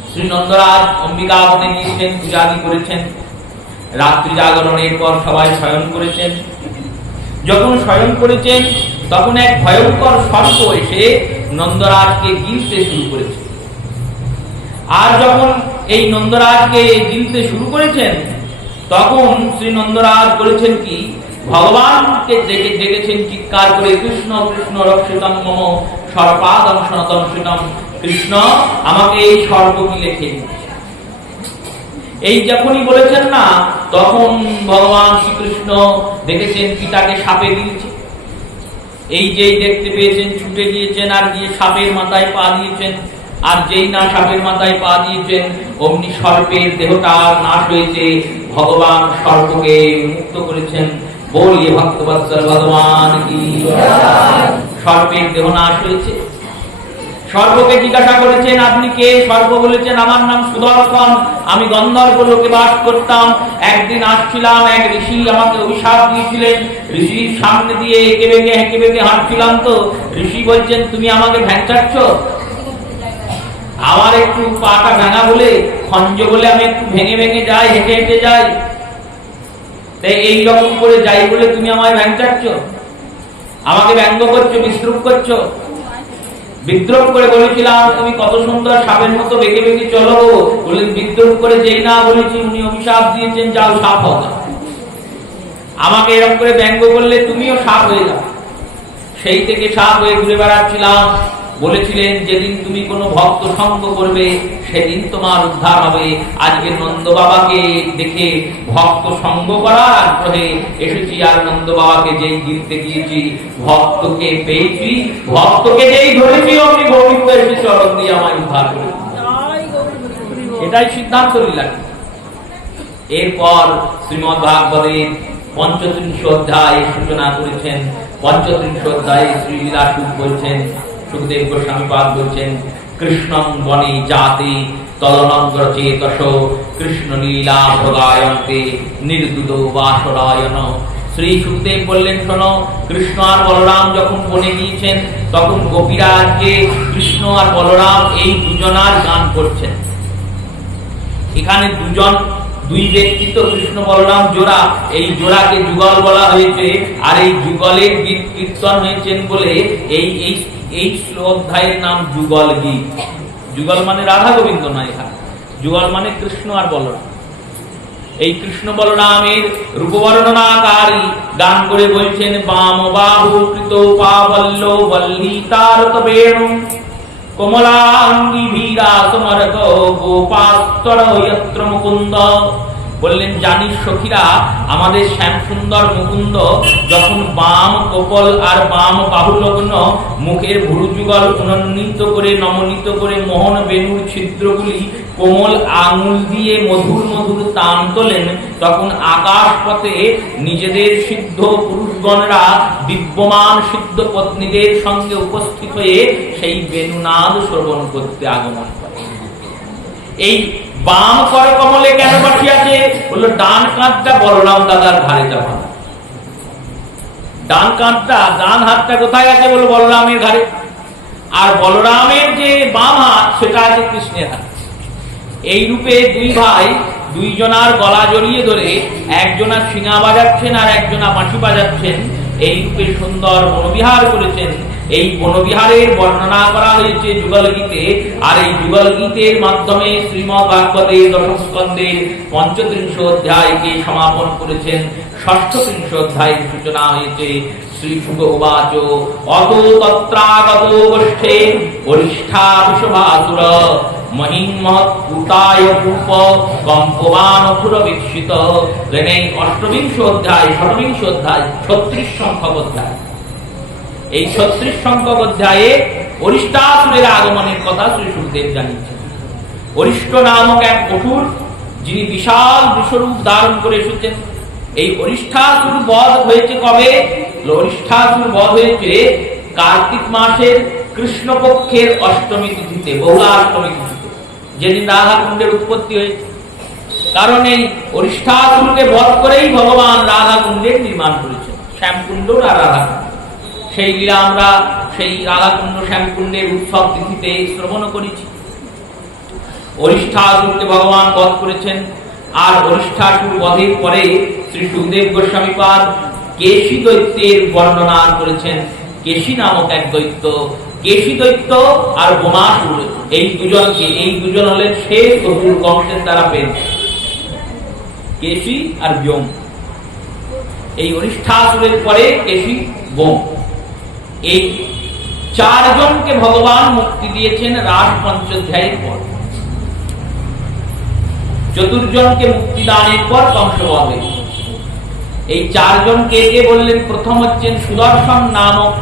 শ্রী নন্দরাজ অম্বিকা বনে গিয়েছেন, পূজাদি করেছেন। রাত্রি জাগরণের পর সবাই শয়ন করেছেন। যখন শয়ন করেছেন, তখন এক ভয়ঙ্কর সর্প এসে নন্দরাজকে গিলতে শুরু করেছে। আর যখন এই নন্দরাজকে গিলতে শুরু করেছেন, তখন শ্রী নন্দরাজ বলেছেন কি, ভগবানকে ডেকেছেন চিৎকার করে, কৃষ্ণ কৃষ্ণ রক্ষিতং মম সর্পাদং সনাতন সুতম। কৃষ্ণ, আমাকে এই সর্প গিলে খেয়ে। এই যখনই বলেছেন না, তখন ভগবান শ্রীকৃষ্ণ দেখেছেন পিতাকে সাপে গিলছে। এই যেই দেখতে পেয়েছেন, ছুটে গিয়েছেন, আর গিয়ে সাপের মাথায় পা দিয়েছেন। আর যেই না সাপের মাথায় পা দিয়েছেন, অমনি সর্পের দেহটা নাশ হয়েছে। ভগবান সর্পকে মুক্ত করেছেন। বলিয়ে ভক্তবৎসল ভগবান কি। সর্পের দেহ নাশ হয়েছে। সর্পকে জিজ্ঞাসা করেছেন, আপনি কে? সর্প বলেছেন, আমার নাম সুদর্শন, আমি গন্ধর্ব লোকে বাস করতাম। একদিন আসছিলাম, এক ঋষি আমাকে অভিশাপ দিয়েছিলেন। ঋষির সামনে দিয়ে এঁকে বেঁকে হাঁটছিলাম, তো ঋষি বলছেন, তুমি আমাকে ভ্যাংচাচ্ছ। আমার একটু পাটা ভাঙা বলে, খঞ্জ বলে আমি একটু ভেঙে যাই, হেঁটে হেঁটে যাই। তাই এইরকম করে যাই বলে তুমি আমায় ভ্যাংচাচ্ছ, আমাকে ব্যঙ্গ করছো, বিদ্রুপ করছো। বিদ্রোহ করে বলেছিলাম, তুমি কত সুন্দর সাপের মতো বেঁকে চলো। বললেন, বিদ্রোহ করে যেই না বলেছি, উনি অভিশাপ দিয়েছেন, যাও সাপ হও। আমাকে এরকম করে ব্যঙ্গ করলে তুমিও সাপ হয়ে যাও। সেই থেকে সাপ হয়ে ঘুরে বেড়াচ্ছিলাম। বলেছিলেন, যেদিন তুমি কোনো ভক্ত সঙ্গ করবে, সেদিন তোমার উদ্ধার হবে। আজকে নন্দ বাবাকে দেখে ভক্ত সঙ্গ করার আগ্রহে এসেছি। আর নন্দ বাবাকে যেই গিলতে গিয়েছি, ভক্তকে পেয়েছি, ভক্তকে যেই ধরেছি, অমনি গোবিন্দ এসে চরণ দিয়ে আমায় উদ্ধার করে। এটাই সিদ্ধান্ত নিলাম। এরপর শ্রীমদ ভাগবতের 35 অধ্যায় সূচনা করেছেন। 35 অধ্যায়ে শ্রীলীলা সুখ বলছেন। সুখদেব গোস্বামী পাদ বলছেন, কৃষ্ণং বনে জাতে তদনগ্রচেতস কৃষ্ণ লীলা ভোগায়ন্তে নির্দুদ বাসরায়ণ। শ্রী সুখদেব বললেন, শোনো, কৃষ্ণ আর বলরাম যখন বনে গিয়েছেন, তখন গোপীরাজকে কৃষ্ণ আর বলরাম এই দুজনার গান করছেন। এখানে দুই ব্যক্তি তো কৃষ্ণ বলরাম জোড়া, এই জোড়াকে যুগল বলা হয়েছে। আর এই যুগলের গীত কীর্তন হয়েছেন বলে এই অধ্যায়ের নাম যুগল গীত। যুগল মানে রাধা গোবিন্দ নয়, এখানে যুগল মানে কৃষ্ণ আর বলরাম। এই কৃষ্ণ বলরামের রূপবর্ণনাকারী গান করে বলছেন, বাম বাহু কৃত পাবল্য বল্লিতার তবেণু কমলাঙ্গি ভীরাসমর্গ গোপাস্তর যত্র মুকুন্দ। বললেন, জানিস সখীরা, আমাদের শ্যাম সুন্দর মুকুন্দ যখন বাম কপল আর বাম বাহুলগ্ন মুখের ভুরুযুগল উন্নীত করে নমনীত করে মোহন বেণুর ছিদ্রগুলি কোমল আঙুল দিয়ে মধুর মধুর তান তোলেন, তখন আকাশ পথে নিজেদের সিদ্ধ পুরুষগণরা দিব্যমান সিদ্ধ পত্নীদের সঙ্গে উপস্থিত হয়ে সেই বেণুনাদ শ্রবণ করতে আগমন করে। এই বাম করে কমলে কেন বসিয়াছে? বললো, ডান কাঁধটা বলরাম দাদার ঘাড়ে যাওয়া। ডান কাঁধটা, ডান হাতটা কোথায় আছে? বললো, বলরামের ঘাড়ে। আর বলরামের যে বাম হাত, সেটা আছে কৃষ্ণের হাত। এই রূপে দুই ভাই দুইজনার গলা জড়িয়ে ধরে একজনা শিঙা বাজাচ্ছেন আর একজনা বাঁশি বাজাচ্ছেন। এই রূপে সুন্দর বনবিহার করেছেন। এই বনবিহারের বর্ণনা করা হয়েছে যুগল গীতে। আর এই যুগল গীতের মাধ্যমে শ্রীমদ্ ভাগবতের দশম স্কন্ধের 35 অধ্যায়কে সমাপন করেছেন। 6ষ্ঠ অধ্যায়ের সূচনা হয়েছে। শ্রী শুক উবাচ অত তত্রাগত গোষ্ঠে বরিষ্ঠা বিশ্বভাসুর মহিমহৎ পুতায় রূপ কম্পবান অসুর বিক্ষিত। এই 8বিংশ অধ্যায় 6বিংশ অধ্যায় 36 সংখ্যক অধ্যায়। এই 36 সংখ্যক অধ্যায়ে অরিষ্টাসুরের আগমনের কথা শ্রী সুখদেব জানিয়েছেন। অরিষ্ট নামক এক অসুর, যিনি বিশাল বিশ্বরূপ ধারণ করে এসেছেন। এই অরিষ্টাসুর বধ হয়েছে কবে? অরিষ্টাসুর বধ হয়েছে কার্তিক মাসের কৃষ্ণপক্ষের অষ্টমী তিথিতে, বহুলা অষ্টমী তিথিতে, যেদিন রাধা কুণ্ডের উৎপত্তি হয়েছে। কারণ এই অরিষ্টাসুরকে বধ করেই ভগবান রাধা কুণ্ডের নির্মাণ করেছেন, শ্যামকুণ্ড আর রাধা কুণ্ড। সেই লীলা আমরা সেই রাধাকুণ্ড শ্যামকুণ্ডের উৎসব তিথিতে শ্রবণ করেছি। অরিষ্টাসুরকে ভগবান বধ করেছেন। আর অরিষ্টাসুর বধের পরে শ্রী সুখদেব গোস্বামীপাদ কেশী দৈত্যের বর্ণনা করেছেন। কেশী নামক এক দৈত্য, কেশী দৈত্য আর বোমাসুর, এই দুজন হলেন শেষ অসুর বংশের দ্বারা পেন, কেশী আর ব্যোম। এই অরিষ্টাসুরের পরে কেশী, বোম, এই 4 জনকে ভগবান মুক্তি দিয়েছেন রাস পঞ্চধ্যায়ের পর। 4 জনকে মুক্তি দানের পর কংসবধ হয়েছে। এই 4 জন কে কে বললেন? প্রথম হচ্ছেন সুদর্শন নামক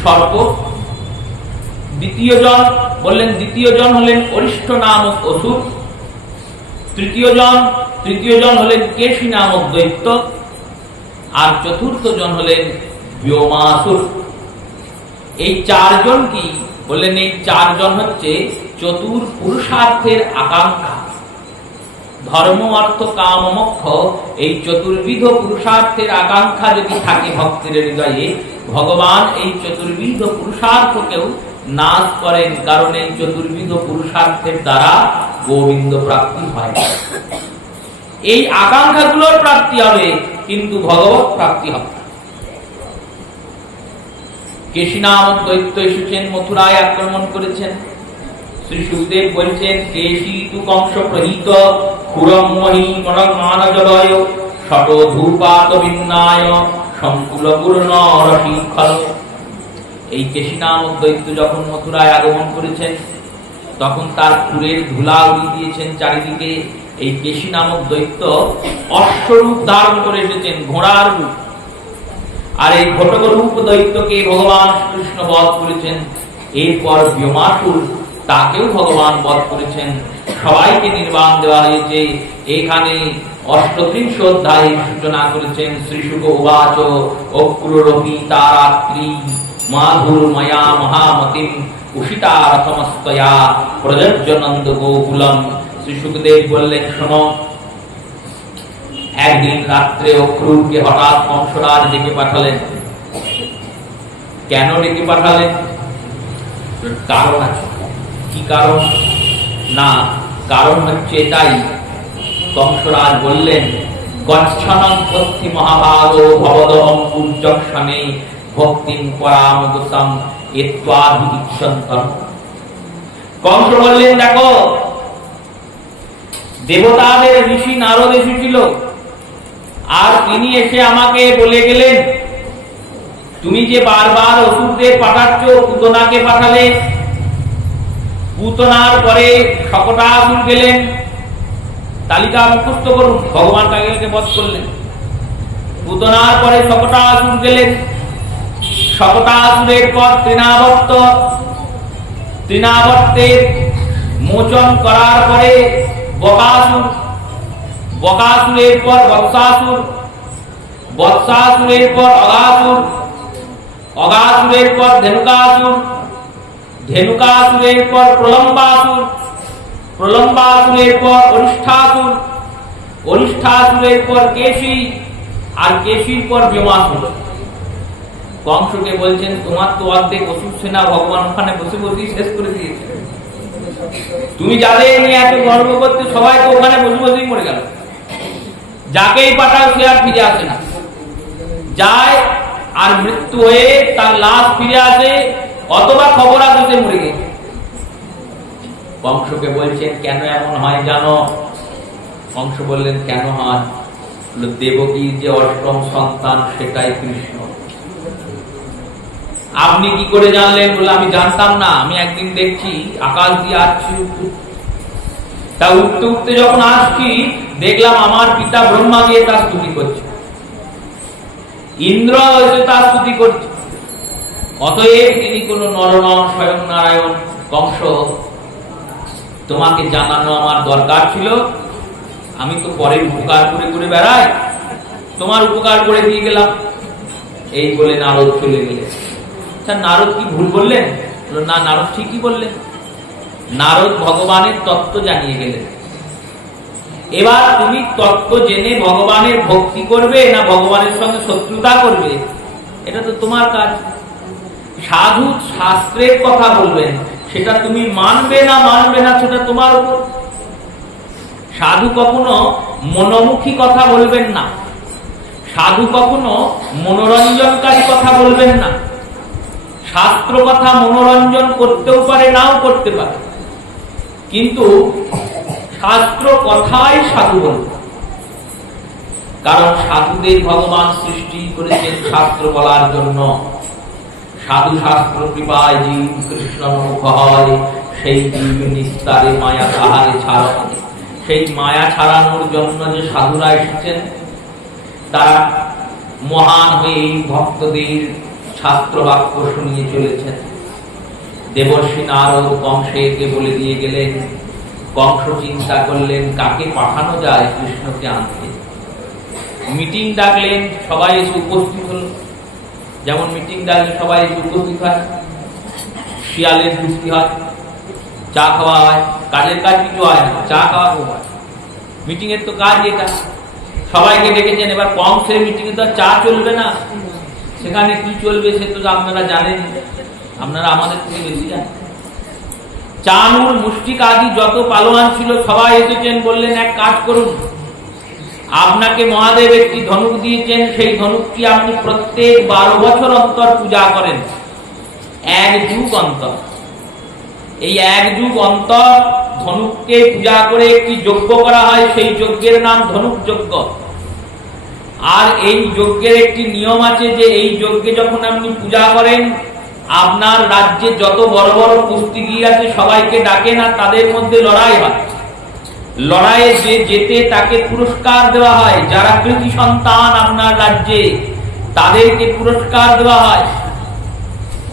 সর্প। দ্বিতীয় জন হলেন অরিষ্ট নামক অসুর। তৃতীয় জন হলেন কেশী নামক দৈত্য। আর চতুর্থ জন হলেন ব্যোমাসুর। এই 4 জন কি বললেন? এই 4 জন হচ্ছে চতুর পুরুষার্থের আকাঙ্ক্ষা। ধর্ম, অর্থ, কাম, মোক্ষ, এই চতুর্বিধ পুরুষার্থের আকাঙ্ক্ষা যদি থাকে ভক্তের হৃদয়ে, ভগবান এই চতুর্বিধ পুরুষার্থকেও নাশ করেন। কারণ এই চতুর্বিধ পুরুষার্থের দ্বারা গোবিন্দ প্রাপ্তি হয়। এই আকাঙ্ক্ষাগুলোর প্রাপ্তি হবে, কিন্তু ভগবত প্রাপ্তি হবে। কেশী নামক দৈত্য এসেছেন, মথুরায় আক্রমণ করেছেন। শ্রী সুখদেব বলছেন, কেশী তু কংস প্রহিত ক্ষুরম মহি মনমানজলয় শত ধূপাত বিন্যায় সংকুল পূর্ণ রসিখল। এই কেশী নামক দৈত্য যখন মথুরায় আগমন করেছেন, তখন তার ফুলের ধুলা উড়িয়ে দিয়েছেন চারিদিকে। এই কেশী নামক দৈত্য অশ্বরূপ ধারণ করে এসেছেন, ঘোড়ার রূপ। আর এই ঘটক রূপ দৈত্যকে ভগবান কৃষ্ণ বধ করেছেন। এরপর ব্যোমাসুর, তাকেও ভগবান বধ করেছেন। সবাইকে নির্বাণ দেওয়া হয়েছে। এখানে 38 অধ্যায়ে সূচনা করেছেন। শ্রী শুক উবাচ অক্রুরপি তারাত্রি মাধুর ময়া মহামতিম উষিতা রথমস্তয়া প্রযোজ্য নন্দ গোকুলম। শ্রী সুখদেব বললেন, শোনো, একদিন রাত্রে অক্রুরকে হঠাৎ কংসরাজ ডেকে পাঠালেন। কেন ডেকে পাঠালেন? কারণ আছে। কি কারণ? না, কারণ হচ্ছে এটাই। কংসরাজ বললেন, গচ্ছনং পথি মহাভাগ ভবদহং পূজ্যক্ষণে ভক্তিং পরামগতম এত্বাভিদিক্ষন্তম। কংস বললেন, দেখো, দেবতাদের ঋষি নারদ এসেছিল, আর তিনি এসে আমাকে বলে গেলেন তুমি যে বারবার অসুরদের পাঠাচ্ছ, পুতনাকে পাঠালে, পুতনার পরে শকটাসুর গেলেন, তালিকা মুখস্থ করুন, ভগবান কাকে বধ করলেন। পুতনার পরে শকটাসুর গেলেন, শকটাসুরের পর তৃণাবর্ত, তৃণাবর্তের মোচন করার পরে বকাসুর, বকাসুরের পর বৎসাসুর, বৎসাসুরের পর অগাসুর, অগাসুরের পর ধেনুকাসুর, ধেনুকাসুরের পর প্রলম্বাসুর, প্রলম্বাসুরের পর অরিষ্ঠাসুর, অরিষ্ঠাসুরের পর কেশী, আর কেশীর পর ব্যোমাসুর। কংসকে বলছেন তোমার তো অর্ধেক অসুর সেনা ভগবান ওখানে বসে বসেই শেষ করে দিয়েছে। তুমি যাদের নিয়ে এত গর্ব করতে, সবাই তো ওখানে বসে বসেই মরে গেল। যাকেই পাঠাও সে আর ফিরে আসে না, যায় আর মৃত্যু হয়ে তার লাশ ফিরে আসে, অথবা খবর আসে সে মরে গেছে। কংসকে বলছেন কেন এমন হয় জানো? কংস বললেন কেন হয়? দেবকীর যে অষ্টম সন্তান সেটাই কৃষ্ণ। আপনি কি করে জানলেন? বলে আমি জানতাম না, আমি একদিন দেখছি আকাশ দিয়ে আসছি, তা উঠতে উঠতে যখন আসছি দেখলাম আমার পিতা ব্রহ্মা গিয়ে তার স্তুতি করছে, ইন্দ্র এসে তার স্তুতি করছে। অতএব তিনি কোন নর নন, স্বয়ং নারায়ণ। কংস, তোমাকে জানানো আমার দরকার ছিল, আমি তো পরের উপকার করে করে বেড়াই, তোমার উপকার করে দিয়ে গেলাম। এই বলে নারদ চলে গেলেন। নারদ কি ভুল বললেন? না, নারদ ঠিকই বললেন। নারদ ভগবানের তত্ত্ব জানিয়ে গেলেন। এবার তুমি তত্ত্ব জেনে ভগবানের ভক্তি করবে না ভগবানের সঙ্গে শত্রুতা করবে, এটা তো তোমার কাজ। সাধু শাস্ত্রের কথা বলবেন, সেটা তুমি মানবে না মানবে না সেটা তোমার উপর। সাধু কখনো মনোমুখী কথা বলবেন না, সাধু কখনো মনোরঞ্জনকারী কথা বলবেন না। শাস্ত্র কথা মনোরঞ্জন করতেও পারে, নাও করতে পারে, কিন্তু শাস্ত্র কথাই সাধু বলবে। কারণ সাধুদের ভগবান সৃষ্টি করেছেন শাস্ত্র বলার জন্য। সাধু শাস্ত্র কৃপায় জীব কৃষ্ণ মুখ হয়, সেই জীব নিস্তারে মায়া তাহারে ছাড়ায়। সেই মায়া ছাড়ানোর জন্য যে সাধুরা এসেছেন, তারা মহান হয়ে এই ভক্তদের শাস্ত্র বাক্য শুনিয়ে চলেছেন। দেবর্ষী নারদ কংসকে বলে দিয়ে গেলেন। কংস চিন্তা করলেন কাকে পাঠানো যায় কৃষ্ণকে আনতে। মিটিং ডাকলেন, সবাই এসে উপস্থিত হল। যেমন মিটিং ডাকলে সবাই এসে উপস্থিত হয়, শিয়ালের যুক্তি হয়, চা খাওয়া হয়, কাজের কাজ কিছু হয় না, চা খাওয়া হয়। মিটিং এর তো কাজ এটা। সবাইকে ডেকেছেন, এবার কংসের মিটিং এ তো চা চলবে না, সেখানে কি চলবে সে তো আপনারা জানেন, আপনারা আমাদের থেকে বেশি জানেন। চানুর মুষ্টিক আদি যত পালোয়ান ছিল সবাই এসেছেন। বললেন এক কাজ করুন, আপনাকে মহাদেব একটি ধনুক দিয়েছেন, সেই ধনুকটি আপনি প্রত্যেক 12 বছর অন্তর পূজা করেন, 1 যুগ অন্তর। এই 1 যুগ অন্তর ধনুককে পূজা করে একটি যজ্ঞ করা হয়, সেই যজ্ঞের নাম ধনুক যজ্ঞ। আর এই যজ্ঞের একটি নিয়ম আছে যে এই যজ্ঞে যখন আপনি পূজা করেন, আপনার রাজ্যে যত বড় বড় কুস্তিগীর আছে সবাইকে ডাকেন, আর তাদের মধ্যে লড়াই হয়। লড়াইয়ে যে জেতে তাকে পুরস্কার দেওয়া হয়। যারা কৃতি সন্তান আপনার রাজ্যে, তাদেরকে পুরস্কার দেওয়া হয়।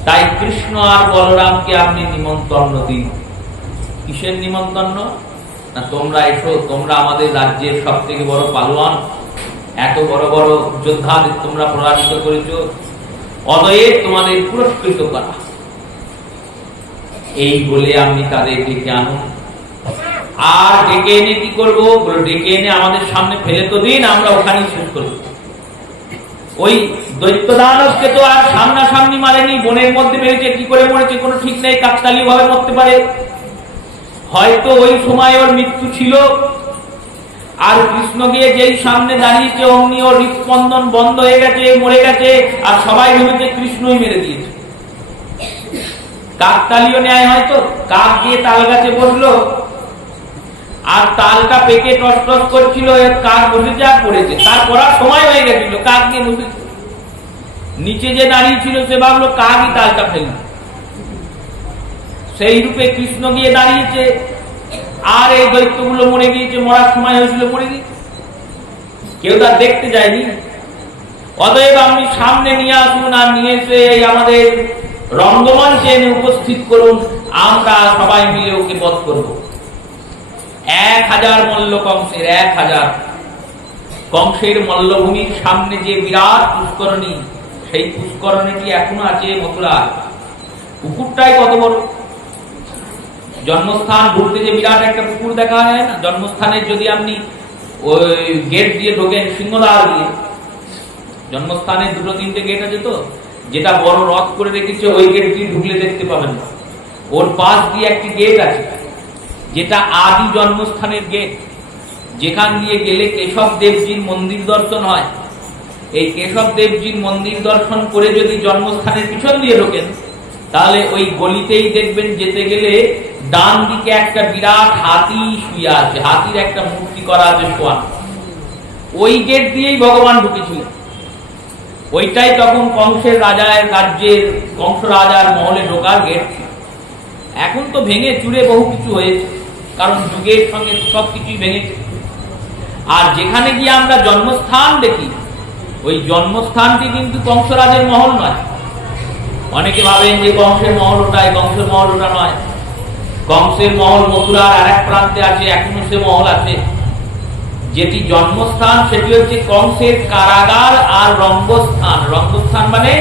তাই কৃষ্ণ আর বলরামকে আপনি নিমন্ত্রণ দিন। কিসের নিমন্ত্রণ? না তোমরা এসো, তোমরা আমাদের রাজ্যের সব থেকে বড় পালোয়ান, এত বড় বড় যোদ্ধাদের তোমরা পরাজিত করেছো, অতএব তোমাদের পুরস্কৃত করা। এই বলে আপনি তাদের ডেকে আনুন। আর ডেকে এনে কি করবো? ডেকে এনে আমাদের সামনে ফেলে তো দিন, আমরা ওখানেই শেষ করব। ওই দৈত্য দানবকে তো আর সামনাসামনি মারেনি, বনের মধ্যে মেরেছে, কি করে মরেছে কোনো ঠিক নেই, কাকতালীয় ভাবে মরতে পারে। হয়তো ওই সময় ওর মৃত্যু ছিল, আর কৃষ্ণ গিয়ে যেই সামনে দাঁড়িয়েছে অমনি ওর হৃদস্পন্দন বন্ধ হয়ে গেছে, মরে গেছে, আর সবাই ভেবেছে কৃষ্ণই মেরে দিয়েছে। কাকতালীয় ন্যায় হয়তো। কাক গিয়ে তাল গাছে বসলো, আর তালটা পেকে টস টস করছিল, কাক বসেছে আর পড়েছে, তার পড়ার সময় হয়ে গেছিল, কাক গিয়ে বসেছে। নিচে যে দাঁড়িয়ে ছিল সে ভাবলো কাকই তালটা ফেলল, সেই রূপে কৃষ্ণ গিয়ে দাঁড়িয়েছে, আর এই দৈত্যগুলো মরে গিয়েছে, মরার সময় হয়েছিল মরে গিয়েছে, কেউ তার দেখতে যায়নি। অতএব আপনি সামনে নিয়ে আসুন, আর নিয়ে এসে আমাদের রঙ্গমঞ্চে এনে উপস্থিত করুন, আমরা সবাই মিলে ওকে বধ করব। 1000 মল্ল কংসের, 1000 কংসের মল্লভূমির সামনে যে বিরাট পুষ্করণী, সেই পুষ্করণীটি এখনো আছে মথুরায়। পুকুরটাই কত বড়! জন্মস্থান ঢুকতে যে বিরাট একটা পুকুর দেখা হয় না, জন্মস্থানের যদি আপনি ওই গেট দিয়ে ঢোকেন, সিংহদ্বার দিয়ে, জন্মস্থানে 2-3টে গেট আছে, তো যেটা বড় রথ করে রেখেছে ওই গেট দিয়ে ঢুকলে দেখতে পাবেন না, ওর পাশ দিয়ে একটি গেট আছে যেটা আদি জন্মস্থানের গেট, যেখান দিয়ে গেলে কেশব দেবজির মন্দির দর্শন হয়। এই কেশব দেবজির মন্দির দর্শন করে যদি জন্মস্থানের পিছন দিয়ে ঢোকেন, তাহলে ওই গলিতেই দেখবেন যেতে গেলে ডান দিকে একটা বিরাট হাতি শুয়ে আছে, হাতির একটা মূর্তি করা আছে শোয়া। ওই গেট দিয়েই ভগবান ঢুকেছিলেন। ওইটাই তখন কংসের রাজার রাজ্যের, কংস রাজার মহলে ঢোকার গেট। এখন তো ভেঙে চুরে বহু কিছু হয়েছে, কারণ যুগের সঙ্গে সবকিছুই ভেঙেছে। আর যেখানে গিয়ে আমরা জন্মস্থান দেখি, ওই জন্মস্থানটি কিন্তু কংসরাজের মহল নয়। অনেকে ভাবেন যে কংসের মহল ওটাই, কংসের মহল ওটা নয়। কংসের মহল মথুরার আর এক প্রান্তে আছে, এখনো সে মহল আছে। যেটি জন্মস্থান সেটি হচ্ছে কংসের কারাগার আর রঙ্গস্থান। রঙ্গস্থান মানে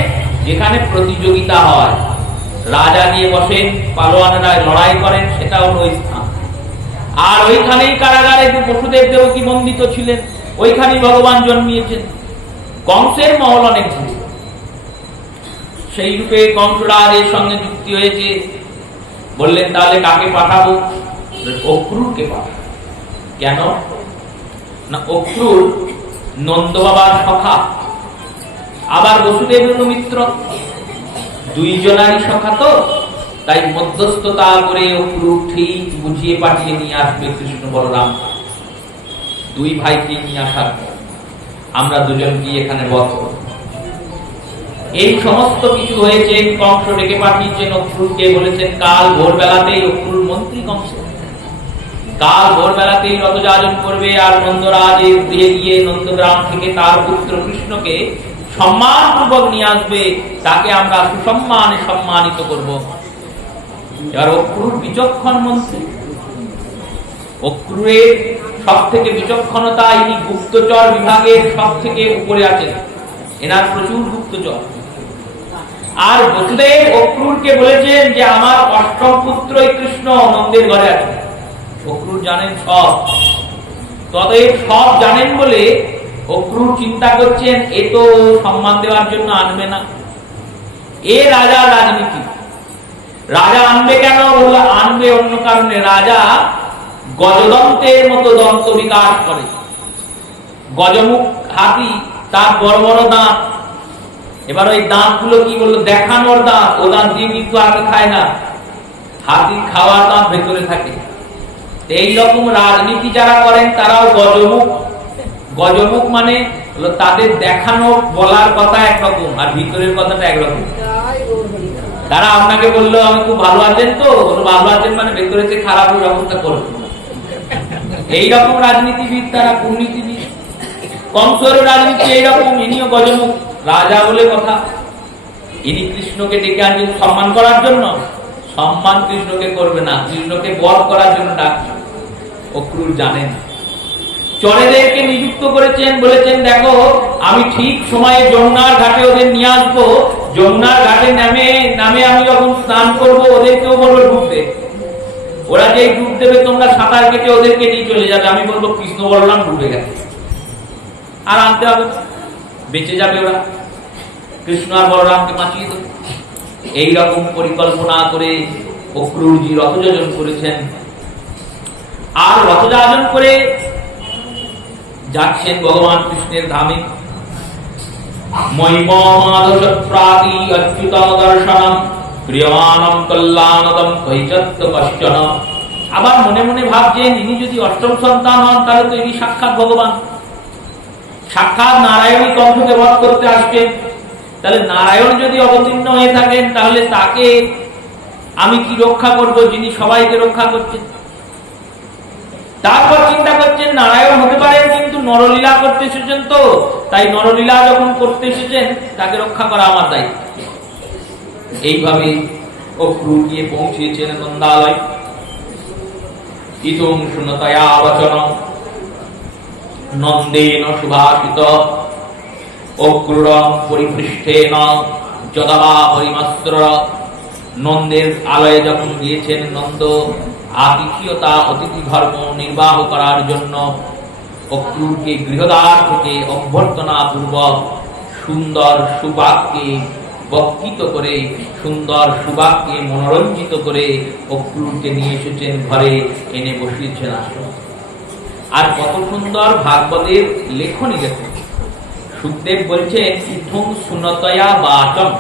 যেখানে প্রতিযোগিতা হয়, রাজা নিয়ে বসেন, পালোয়ানেরা লড়াই করেন, সেটা হলো ওই স্থান। আর ওইখানেই কারাগারে যে বসুদেব দেবকী বন্দিত ছিলেন, ওইখানেই ভগবান জন্মিয়েছেন। কংসের মহল অনেক দূরে। সেই রূপে কংসরাজের সঙ্গে যুক্তি হয়েছে, বললেন তাহলে কাকে পাঠাবো? অক্রুরকে পাঠাবো। কেন না, অক্রুর নন্দ বাবার সখা, আবার বসুদেবের মিত্র, দুইজনারই সখা, তো তাই মধ্যস্থতা করে অক্রুর ঠিক বুঝিয়ে পাঠিয়ে নিয়ে আসবে কৃষ্ণ বলরাম। দুই ভাইকে নিয়ে আসার আমরা দুজন গিয়ে এখানে বধ করব। এই সমস্ত কিছু হয়েছে। কংস ডেকে পাঠিয়েছেন অক্রুরকে, বলেছেন কাল ভোরবেলাতেই, অক্রুর মন্ত্রী কংস, কাল ভোরবেলাতেই রথযাজন করবে, আর নন্দরাজের গৃহে গিয়ে নন্দগ্রাম থেকে তার পুত্র কৃষ্ণকে সম্মানপূর্বক নিয়ে আসবে, তাকে আমরা সুসম্মানে সম্মানিত করব। এবার অক্রুর বিচক্ষণ মন্ত্রী, অক্রুরের সব থেকে বিচক্ষণতা, ইনি গুপ্তচর বিভাগের সব থেকে উপরে আছেন, এনার প্রচুর গুপ্তচর। আর বসুদেব অক্রুরকে বলেছেন যে আমার অষ্টম পুত্র কৃষ্ণ নন্দের ঘরে আছে। অক্রুর জানেন সব, ততএব সব জানেন বলে অক্রুর চিন্তা করছেন এ তো সম্মান দেওয়ার জন্য আনবে না, এ রাজার রাজনীতি। রাজা আনবে কেন? বললো আনবে অন্য কারণে। রাজা গজদন্তের মতো দন্ত বিকাশ করে, গজমুখ হাতি, তার বড় বড় দাঁত। এবার ওই দাঁত গুলো কি বললো? দেখানোর দাঁত। ও দাঁত দিয়ে কিন্তু হাতি খায় না, হাতি খাওয়ার দাঁত ভেতরে থাকে। এইরকম রাজনীতি যারা করেন তারাও গজমুখ। গজমুখ মানে হলো তাদের দেখানো বলার কথা একরকম, আর ভিতরের কথাটা একরকম। তারা আপনাকে বললো আমি খুব ভালো আছেন, তো ভালো আছেন মানে ভেতরে যে খারাপ ব্যবস্থা করবে। এইরকম রাজনীতিবিদ তারা, কূটনীতিবিদ। কংসের রাজনীতি এইরকম, ইনিও গজমুখ, রাজা বলে কথা। ইনি কৃষ্ণকে ডেকে আনছেন সম্মান করার জন্য, সম্মান কৃষ্ণকে করবে না, কৃষ্ণকে বধ করার জন্য ডাকছে। অক্রুর জানেন, চরেদেরকে নিযুক্ত করেছেন, বলেছেন দেখো আমি ঠিক সময়ে যমুনার ঘাটে ওদের নিয়ে আসবো। যমুনার ঘাটে নামে আমি যখন স্নান করবো, ওদেরকেও বলবো ডুবতে। ওরা যে ডুব দেবে তোমরা সাঁতার কেটে ওদেরকে নিয়ে চলে যাবে। আমি বলবো কৃষ্ণ বলরাম ডুবে গেছে, আর আনতে হবে, বেঁচে যাবে ওরা। কৃষ্ণ আর বলরামকে বাঁচিয়ে দেবে। এইরকম পরিকল্পনা করে অক্রুরজি রথযাজন করেছেন। আর রথযাজন করে যাচ্ছেন ভগবান কৃষ্ণের ধামে। মহিমাদশপ্রাতি অচ্যুতম দর্শনম প্রিয়মানম কল্যাণদম কৈচত্য কশ্চন। আবার মনে মনে ভাবছেন ইনি যদি অষ্টম সন্তান হন তাহলে তো ইনি সাক্ষাৎ ভগবান, সাক্ষাৎ নারায়ণী কংসকে বধ করতে আসবেন। তাহলে নারায়ণ যদি অবতীর্ণ হয়ে থাকেন তাহলে তাকে আমি কি রক্ষা করব যিনি সবাইকে রক্ষা করছেন? তারপর চিন্তা করছেন নারায়ণ হতে পারেন কিন্তু নরলীলা করতে এসেছেন, তো তাই নরলীলা যখন করতে এসেছেন তাকে রক্ষা করা আমার দায়িত্ব। এইভাবে অক্রূর গিয়ে পৌঁছেছেন নন্দালয়। ইতং শুনতয়া বচনং নন্দেন সুভাষিত অক্রূরং পরিপৃষ্ঠেন যদা পরিমস্ত্র। নন্দের আলয়ে যখন গিয়েছেন নন্দ আতিথিয়তা অতিথি ধর্ম নির্বাহ করার জন্য অক্রূরকে গৃহদ্বার থেকে অভ্যর্থনা পূর্বক সুন্দর সুবাক্যে বক্তৃত করে, সুন্দর সুবাক্যে মনোরঞ্জিত করে অক্রূরকে নিয়ে এসেছেন ঘরে, এনে বসিয়েছেন আসন। আর কত সুন্দর ভাগবতের লেখনী দেখুন। সুখদেব বলছেন ইথং শুনতয়া বাচম,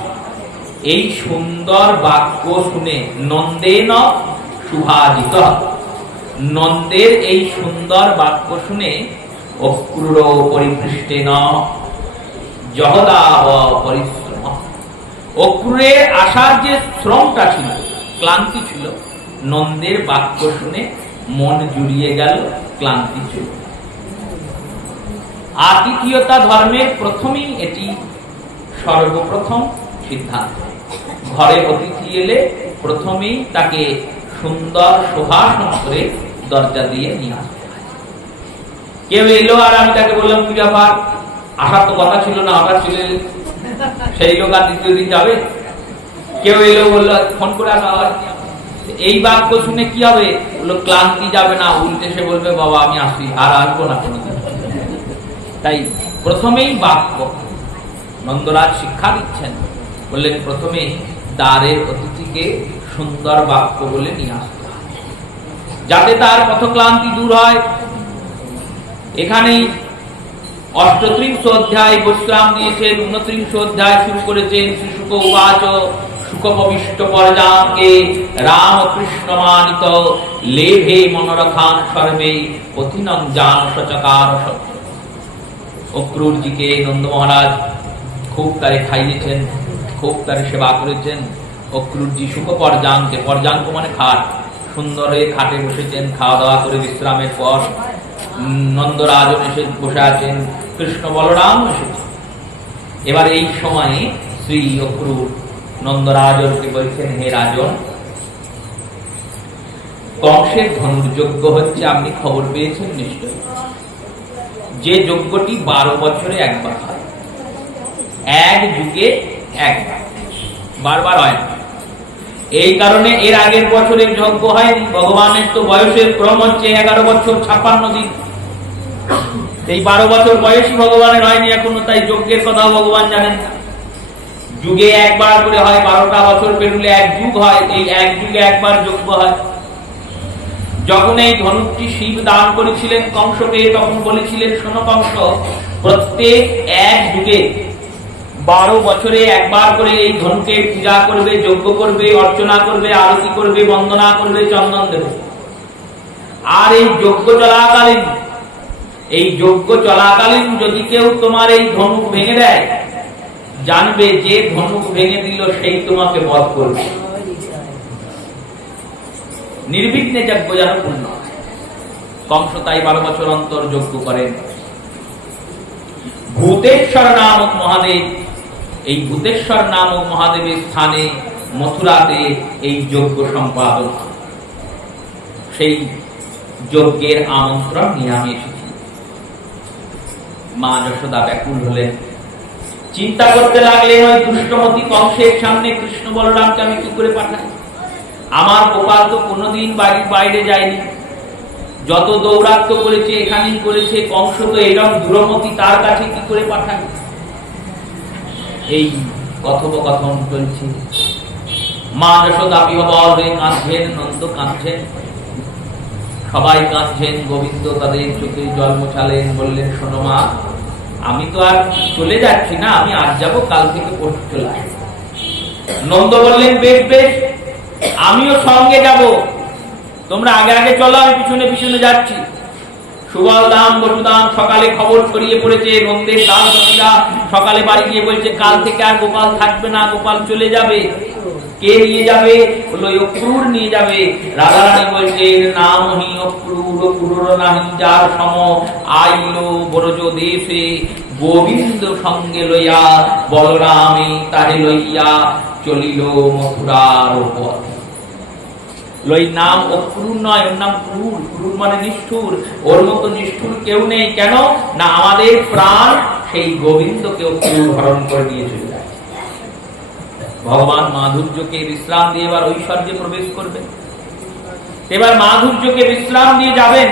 এই সুন্দর বাক্য শুনে নন্দেন সুভাজিত, নন্দের এই সুন্দর বাক্য শুনে অক্রূর পরিপৃষ্টেন জহদাব পরিশ্রম। অক্রূরের আসার যে শ্রমটা ছিল, ক্লান্তি ছিল, নন্দের বাক্য শুনে মন জুড়িয়ে গেল, ক্লান্তি ছিল। আতিথিয়তা ধর্মের প্রথমেই এটি সর্বপ্রথম সিদ্ধান্ত। ঘরে অতিথি এলে প্রথমেই তাকে সুন্দর শোভাসন করে দরজা দিয়ে নিয়ে আসতে হয়। কেউ এলো আর আমি তাকে বললাম কি ব্যাপার, আসার তো কথা ছিল না, হঠাৎ ছিল, সেই লোক আর দ্বিতীয় দিন যাবে? কেউ এলো বললো ফোন করে আসা, এই বাক্য শুনে কি হবে? বললো ক্লান্তি যাবে না, উল্টে সে বলবে বাবা আমি আসি, আর আসবো না কোনোদিন। তাই প্রথমেই বাক্য নন্দরাজ শিক্ষা দিচ্ছেন, বললেন প্রথমে দ্বারের অতিথিকে সুন্দর বাক্য বলে নিয়ে আসতে হয়, যাতে তার পথক্লান্তি দূর হয়। এখানেই 38 অধ্যায় বিশ্রাম দিয়েছেন, 29 অধ্যায় শুরু করেছেন। শ্রীশুক উবাচ শুকপবিষ্ট পরজাকে রামকৃষ্ণ মানিত লেভে মনোরখান সর্বে পথিনং জান সচকার। অক্রূরজিকে নন্দ মহারাজ খুব তারে খাইয়েছেন, খুব তারে সেবা করেছেন। অক্রূরজি সুখ পরজাঙ্কে, পরজাঙ্ক মানে খাট, সুন্দরে খাটে বসেছেন, খাওয়া দাওয়া করে বিশ্রামের পর নন্দরাজন এসে বসে আছেন, কৃষ্ণ বলরাম এসেছে। এবার এই সময়ে শ্রী অক্রূর নন্দরাজনকে বলছেন, হে রাজন, কংসের ধনুর যজ্ঞ হচ্ছে, আপনি খবর পেয়েছেন নিশ্চয়। যে যজ্ঞটি 12 বছরে একবার হয়, এক যুগে একবার, বারবার হয় না। এই কারণে এর আগের বছরের যজ্ঞ হয়নি। ভগবানের তো বয়সের ক্রম হচ্ছে 11 বছর 56 দিন, এই 12 বছর বয়সী ভগবানের হয়নি এখনো, তাই যজ্ঞের কথাও ভগবান জানেন না। যুগে একবার করে হয়, 12টা বছর পেরুলে এক যুগ হয়, এই এক যুগে একবার যজ্ঞ হয়। যখন এই ধনুকটি শিব দান করেছিলেন কংসকে, তখন বলেছিলেন শোনো কংস, প্রত্যেক এক যুগে 12 বছরে একবার করে এই ধনুকে পূজা করবে, যজ্ঞ করবে, অর্চনা করবে, আরতি করবে, বন্দনা করবে, চন্দন দেবে। আর এই যজ্ঞ চলাকালীন যদি কেউ তোমার এই ধনুক ভেঙে দেয়, জানবে যে ধনুক ভেঙে দিল সেই তোমাকে বধ করবে। নির্বিঘ্নে যজ্ঞ যেন পূর্ণ। কংস তাই 12 বছর অন্তর যজ্ঞ করেন। ভূতেশ্বর নামক মহাদেব, এই ভূতেশ্বর নামক মহাদেবের স্থানে মথুরাতে এই যজ্ঞ সম্পাদন, সেই যজ্ঞের আমন্ত্রণ নিয়ে আমি এসেছি। মা যশোদা ব্যাকুল হলেন, চিন্তা করতে লাগলেন ওই দুষ্টমতি কংসের সামনে কৃষ্ণ বলরামকে আমি কি করে পাঠাই? আমার গোপাল তো কোনোদিন বাড়ির বাইরে যায়নি, যত দৌরাত্ম করেছে এখানেই করেছে, কংস তো এরকম দুরমতি, তার কাছে কি করে পাঠাই? এই কথোপকথন চলছে। মা যশোদা বিহ্বল হয়ে কাঁদছেন, নন্দ কাঁদছেন, সবাই কাঁদছেন। গোবিন্দ তাদের চোখে জল মোছালেন, বললেন শোনো মা, আমি তো আর চলে যাচ্ছি না, আমি আজ যাবো, কাল থেকে পরশু চলে আসবো। নন্দ বললেন বেশ বেশ, আমিও সঙ্গে যাব, তোমরা আগে আগে চলো, আমি পিছনে পিছনে যাচ্ছি। সুবলদাম বসুদাম সকালে খবর ছড়িয়ে পড়েছে, নন্দের দাসদাসীরা সকালে বাড়ি গিয়ে বলছে কাল থেকে আর গোপাল থাকবে না, গোপাল চলে যাবে। কে নিয়ে যাবে? বললো অক্রূর নিয়ে যাবে। রাধারানী বলছেন নামহি অক্রূর, অক্রূর নাহি যার সম, আইলো ব্রজ দেশে গোবিন্দ সঙ্গে লইয়া, বলরামে তারে লইয়া চলিল মথুরার পথ। লই নাম অক্রূর নয়, ওর নাম ক্রূর। ক্রূর মানে নিষ্ঠুর। ওর মতো নিষ্ঠুর কেউ নেই। কেন না আমাদের প্রাণ সেই গোবিন্দকে অক্রূর হরণ করে নিয়ে চলে যায়। ভগবান মাধুর্যকে বিশ্রাম দিয়ে এবার ঐশ্বর্যে প্রবেশ করবেন। এবার মাধুর্যকে বিশ্রাম দিয়ে যাবেন।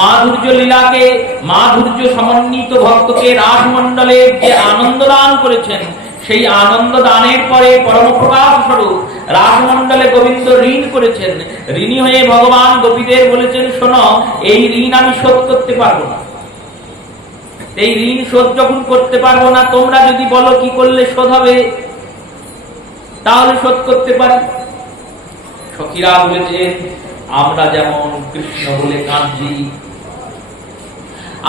মাধুর্য লীলাকে, মাধুর্য সমন্বিত ভক্তকে রাসমণ্ডলে যে আনন্দ দান করেছেন, সেই আনন্দ দানের পরে পরম প্রকাশ স্বরূপ রাসমণ্ডলে গোবিন্দ ঋণ করেছেন। ঋণী হয়ে ভগবান গোপীদের বলেছেন শোনো, এই ঋণ আমি শোধ করতে পারবো না। এই ঋণ শোধ যখন করতে পারবো না, তোমরা যদি বলো কি করলে শোধ হবে, তাহলে শোধ করতে পারি। সখীরা বলেছেন আমরা যেমন কৃষ্ণ বলে কাঁদছি,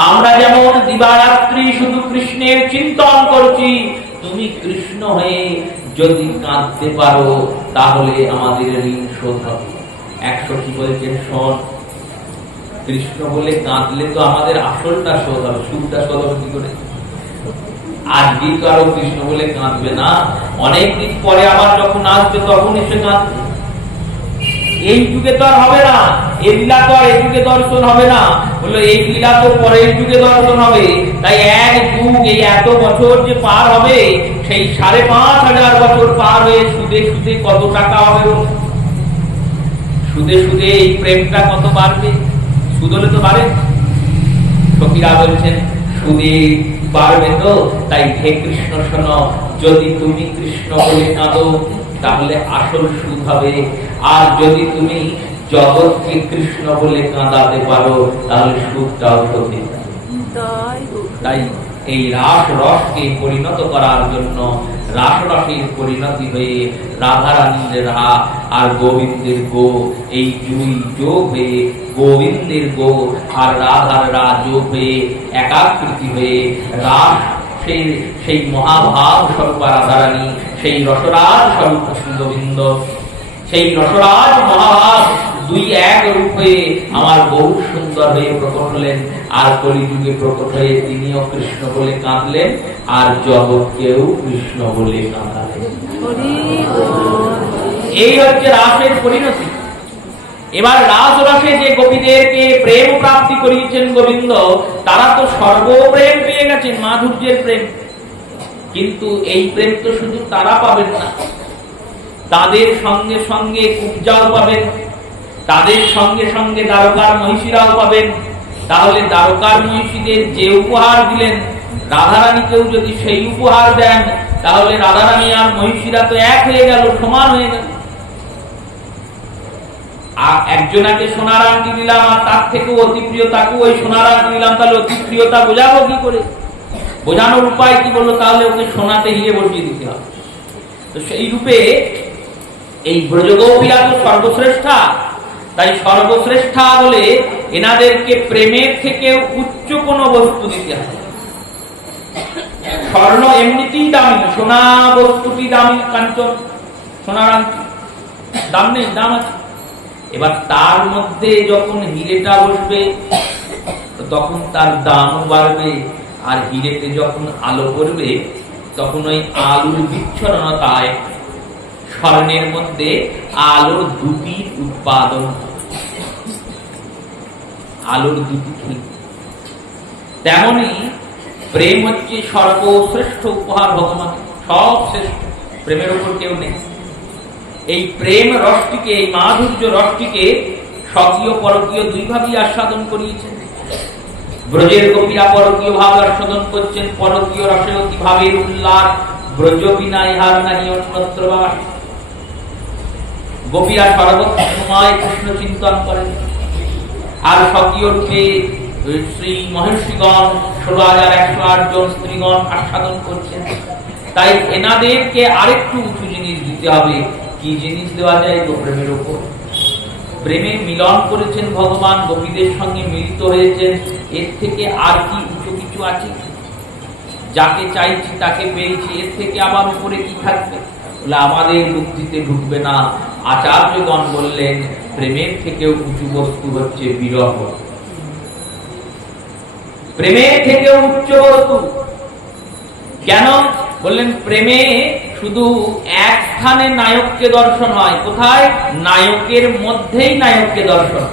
আমরা যেমন দিবারাত্রি শুধু কৃষ্ণের চিন্তন করছি, তুমি কৃষ্ণ হয়ে যদি কাঁদতে পারো তাহলে আমাদের ঋণ শোধ হবে। এক সখী বলছেন শোন, কৃষ্ণ বলে কাঁদলে তো আমাদের আসলটা শোধ হবে, সুখটা শোধ হবে কি করে? আজকে তো আরো কৃষ্ণ বলে কাঁদবে না, অনেকদিন পরে আবার যখন আসবে তখন এসে কাঁদবে। এই যুগে তো আর হবে না, এই লীলা তো আর এই যুগে দর্শন হবে না। বললো এই লীলা তো পরের যুগে দর্শন হবে। তাই এক যুগ, এই এত বছর যে পার হবে, সেই 5,500 বছর পার হয়ে সুদে সুদে কত টাকা হবে, সুদে সুদে এই প্রেমটা কত বাড়বে। সুদ হলে তো বাড়ে। সখীরা বলছেন সুদে বাড়বে তো, তাই হে কৃষ্ণ শোনো, যদি তুমি কৃষ্ণ বলে কাঁদো তাহলে আসল সুদ হবে। আর যদি তুমি জগৎকে কৃষ্ণ বলে কাঁদাতে পারো তাহলে সুদটাও হতে। তাই এই রাস রসকে পরিণত করার জন্য রাস রসের পরিণতি হয়ে রাধারানীর রা আর গোবিন্দের গো, এই দুই যোগ হয়ে গোবিন্দের গো আর রাধার রা যোগ হয়ে একাকৃতি হয়ে রাস সেই মহাভাব স্বরূপ রাধারানী, সেই রসরাজ স্বরূপ গোবিন্দ, সেই রসরাজ মহাভাব দুই এক রূপ হয়ে আমার বহু সুন্দর হয়ে প্রকট হলেন। আর কলিযুগে প্রকট হয়ে তিনিও কৃষ্ণ বলে কাঁদলেন, আর জগৎকেও কৃষ্ণ বলে কাঁদালেন। এই হচ্ছে রাসের পরিণতি। এবার রাস রসে যে গোপীদেরকে প্রেম প্রাপ্তি করিয়েছেন গোবিন্দ, তারা তো সর্বপ্রেম পেয়ে গেছেন, মাধুর্যের প্রেম। কিন্তু এই প্রেম তো শুধু তারা পাবেন না, তাদের সঙ্গে সঙ্গে কুবজাও পাবেন, তাদের সঙ্গে সঙ্গে দ্বারকার মহিষীরাও পাবেন। তাহলে দ্বারকার মহিষীদের যে উপহার দিলেন, রাধারানীকেও যদি সেই উপহার দেন, তাহলে রাধারানী আর মহিষীরা তো এক হয়ে গেল, সমান হয়ে গেল। আর একজনাকে সোনার আংটি দিলাম আর তার থেকেও অতি প্রিয় তাকেও ওই সোনার আংটি দিলাম, তাহলে অতি প্রিয়তা বোঝাবো কি করে? বোঝানোর উপায় কি? বললো তাহলে ওকে সোনাতে হিরে বসিয়ে দিতে হবে। তো সেই রূপে এই ব্রজগোপীরা তো সর্বশ্রেষ্ঠা, তাই সর্বশ্রেষ্ঠা বলে এনাদেরকে প্রেমের থেকে উচ্চ কোন বস্তু দিতে হবে। স্বর্ণ এমনিতেই দামি, সোনা বস্তুটি দামি, কাঞ্চন সোনার আংটি দাম নেই, দাম আছে। এবার তার মধ্যে যখন হিরেটা বসবে তখন তার দাম বাড়বে। আর হিরেতে যখন আলো পড়বে তখন ওই আলোর বিচ্ছন্নতায় স্বর্ণের মধ্যে আলোর দুটি উৎপাদন, আলোর দুটি। তেমনি প্রেম হচ্ছে সর্বশ্রেষ্ঠ উপহার ভগবান, সব শ্রেষ্ঠ, প্রেমের উপর কেউ নেই। এই প্রেম রসটিকে, এই মাধুর্য রসটিকে স্বকীয় পরকীয় দুইভাবেই আস্বাদন করিয়েছেন। ব্রজের গোপীরা পরকীয় ভাব আস্বাদন করছেন, পরকীয় রসে অতি ভাবের উল্লাস, ব্রজ বিনা ইহার নাহি অন্যত্র বাস। গোপীরা সর্বসময় কৃষ্ণ চিন্তন করেন, আর স্বকীয় রূপে শ্রী মহর্ষিগণ 16,108 জন স্ত্রীগণ আস্বাদন করছেন। তাই এনাদেরকে আরেকটু উঁচু জিনিস দিতে হবে। কি জিনিস দেওয়া যায়? প্রেমের উপর। প্রেমে মিলন করেছেন ভগবান, গোপীদের সঙ্গে মিলিত হয়েছেন, এর থেকে আর কি উঁচু কিছু আছে? যাকে চাইছি তাকে পেয়েছি, এর থেকে আবার উপরে কি থাকবে? বলে আমাদের বুদ্ধিতে ঢুকবে না। আচার্যগণ বললেন প্রেমের থেকেও উঁচু বস্তু হচ্ছে বিরহ। প্রেমের থেকেও উচ্চ বস্তু কেন? বললেন প্রেমে শুধু এক স্থানে নায়ককে দর্শন হয়। কোথায়? নায়কের মধ্যেই নায়ককে দর্শন।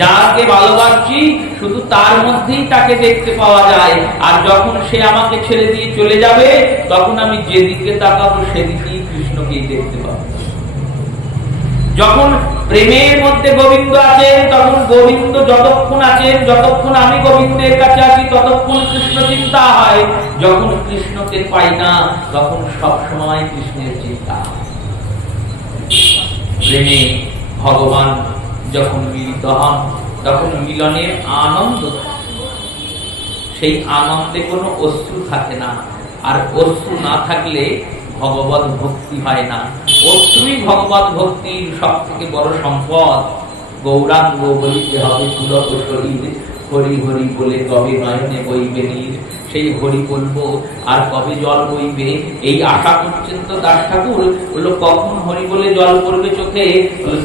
যাকে ভালোবাসছি শুধু তার মধ্যেই তাকে দেখতে পাওয়া যায়। আর যখন সে আমাকে ছেড়ে দিয়ে চলে যাবে, তখন আমি যেদিকে তাকাবো সেদিকেই কৃষ্ণকেই দেখতে পাবো। যখন প্রেমের মধ্যে গোবিন্দ আছেন, তখন গোবিন্দ যতক্ষণ আছেন, যতক্ষণ আমি গোবিন্দের কাছে আছি, ততক্ষণ কৃষ্ণ চিন্তা হয়। যখন কৃষ্ণকে পাই না, তখন সব সময় কৃষ্ণের চিন্তা। প্রেমে ভগবান যখন মিলিত হন, তখন মিলনের আনন্দ, সেই আনন্দে কোনো অশ্রু থাকে না। আর অশ্রু না থাকলে ভগবত ভক্তি হয় না। অশ্রুই ভগবত ভক্তির সব থেকে বড় সম্পদ। গৌরাঙ্গ বলিতে হবে পুলক শরীর, হরি হরি বলে কবে নয়নে বইবে নীর। সেই হরি বলবো আর কবে জল বইবে, এই আশা করছেন তো দাস ঠাকুর। বললো কখন হরি বলে জল পড়বে চোখে?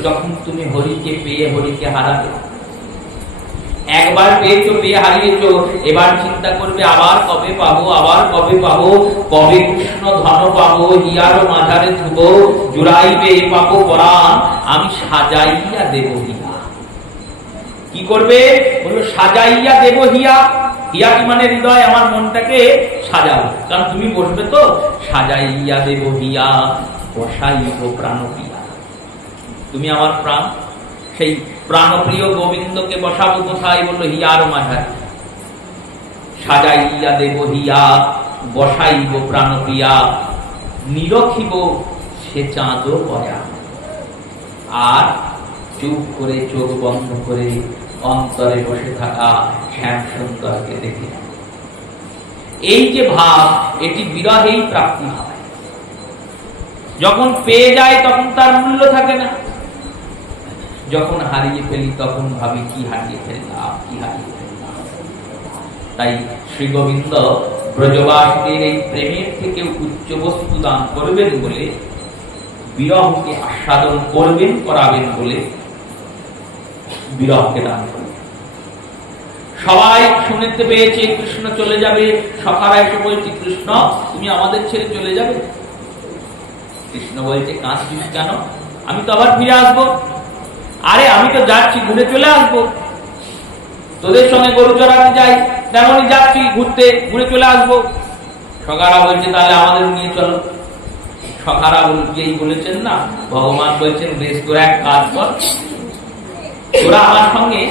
যখন তুমি হরিকে পেয়ে হরিকে হারাবে। একবার পেয়েছো, পেয়ে হারিয়েছো, এবার চিন্তা করবে আবার কবে পাবো, আবার কবে পাবো, কবে কৃষ্ণ ধন পাবো, হিয়ার মাঝারে ধুবো, জুড়াইবে পাবো পরাণ, আমি সাজাইয়া দেব হিয়া। কি করবে? বললো সাজাইয়া দেব হিয়া। হিয়া কি মানে হৃদয়, আমার মনটাকে সাজাও। কারণ তুমি বসবে তো, সাজাইয়া দেব হিয়া, বসাইব প্রাণপ্রিয়া। তুমি আমার প্রাণ, সেই প্রাণপ্রিয় গোবিন্দকে বসাবো কোথায়? বললো হিয়ার মাঝারে। সাজাইয়া দেব হিয়া, বসাইব প্রাণপ্রিয়া, নিরখিব সে চাঁদ বয়া। আর চুপ করে চোখ বন্ধ করে অন্তরে বসে থাকা শ্যাম সুন্দরকে দেখে। এই যে ভাব, এটি বিরহেই প্রাপ্তি হয়। যখন পেয়ে যায় তখন তার মূল্য থাকে না। যখন হারিয়ে ফেলি তখন ভাবি কি হারিয়ে ফেললাম, কি হারিয়ে ফেললাম। তাই শ্রী গোবিন্দ ব্রজবাসীদের এই প্রেমের থেকে উচ্চ বস্তু দান করবেন বলে, বিরহকে আস্বাদন করবেন, করাবেন বলে বিরহকে দান করবেন। সবাই শুনতে পেয়েছে কৃষ্ণ চলে যাবে, সখারা এসে বলছে কৃষ্ণ তুমি আমাদের ছেড়ে চলে যাবে। কৃষ্ণ বলছে কাঁদছিস কেন? আমি তো আবার ফিরে আসবো। আরে আমি তো যাচ্ছি, ঘুরে চলে আসবো। তোদের সঙ্গে গরু চড়াতে যাই, তেমনই যাচ্ছি ঘুরতে, ঘুরে চলে আসবো। সখারা বলছে তাহলে আমাদের নিয়ে চলো। সখারা যেই বলেছেন না, ভগবান বলছেন বেশ তোরা এক কাজ কর, তোরা আমার সঙ্গে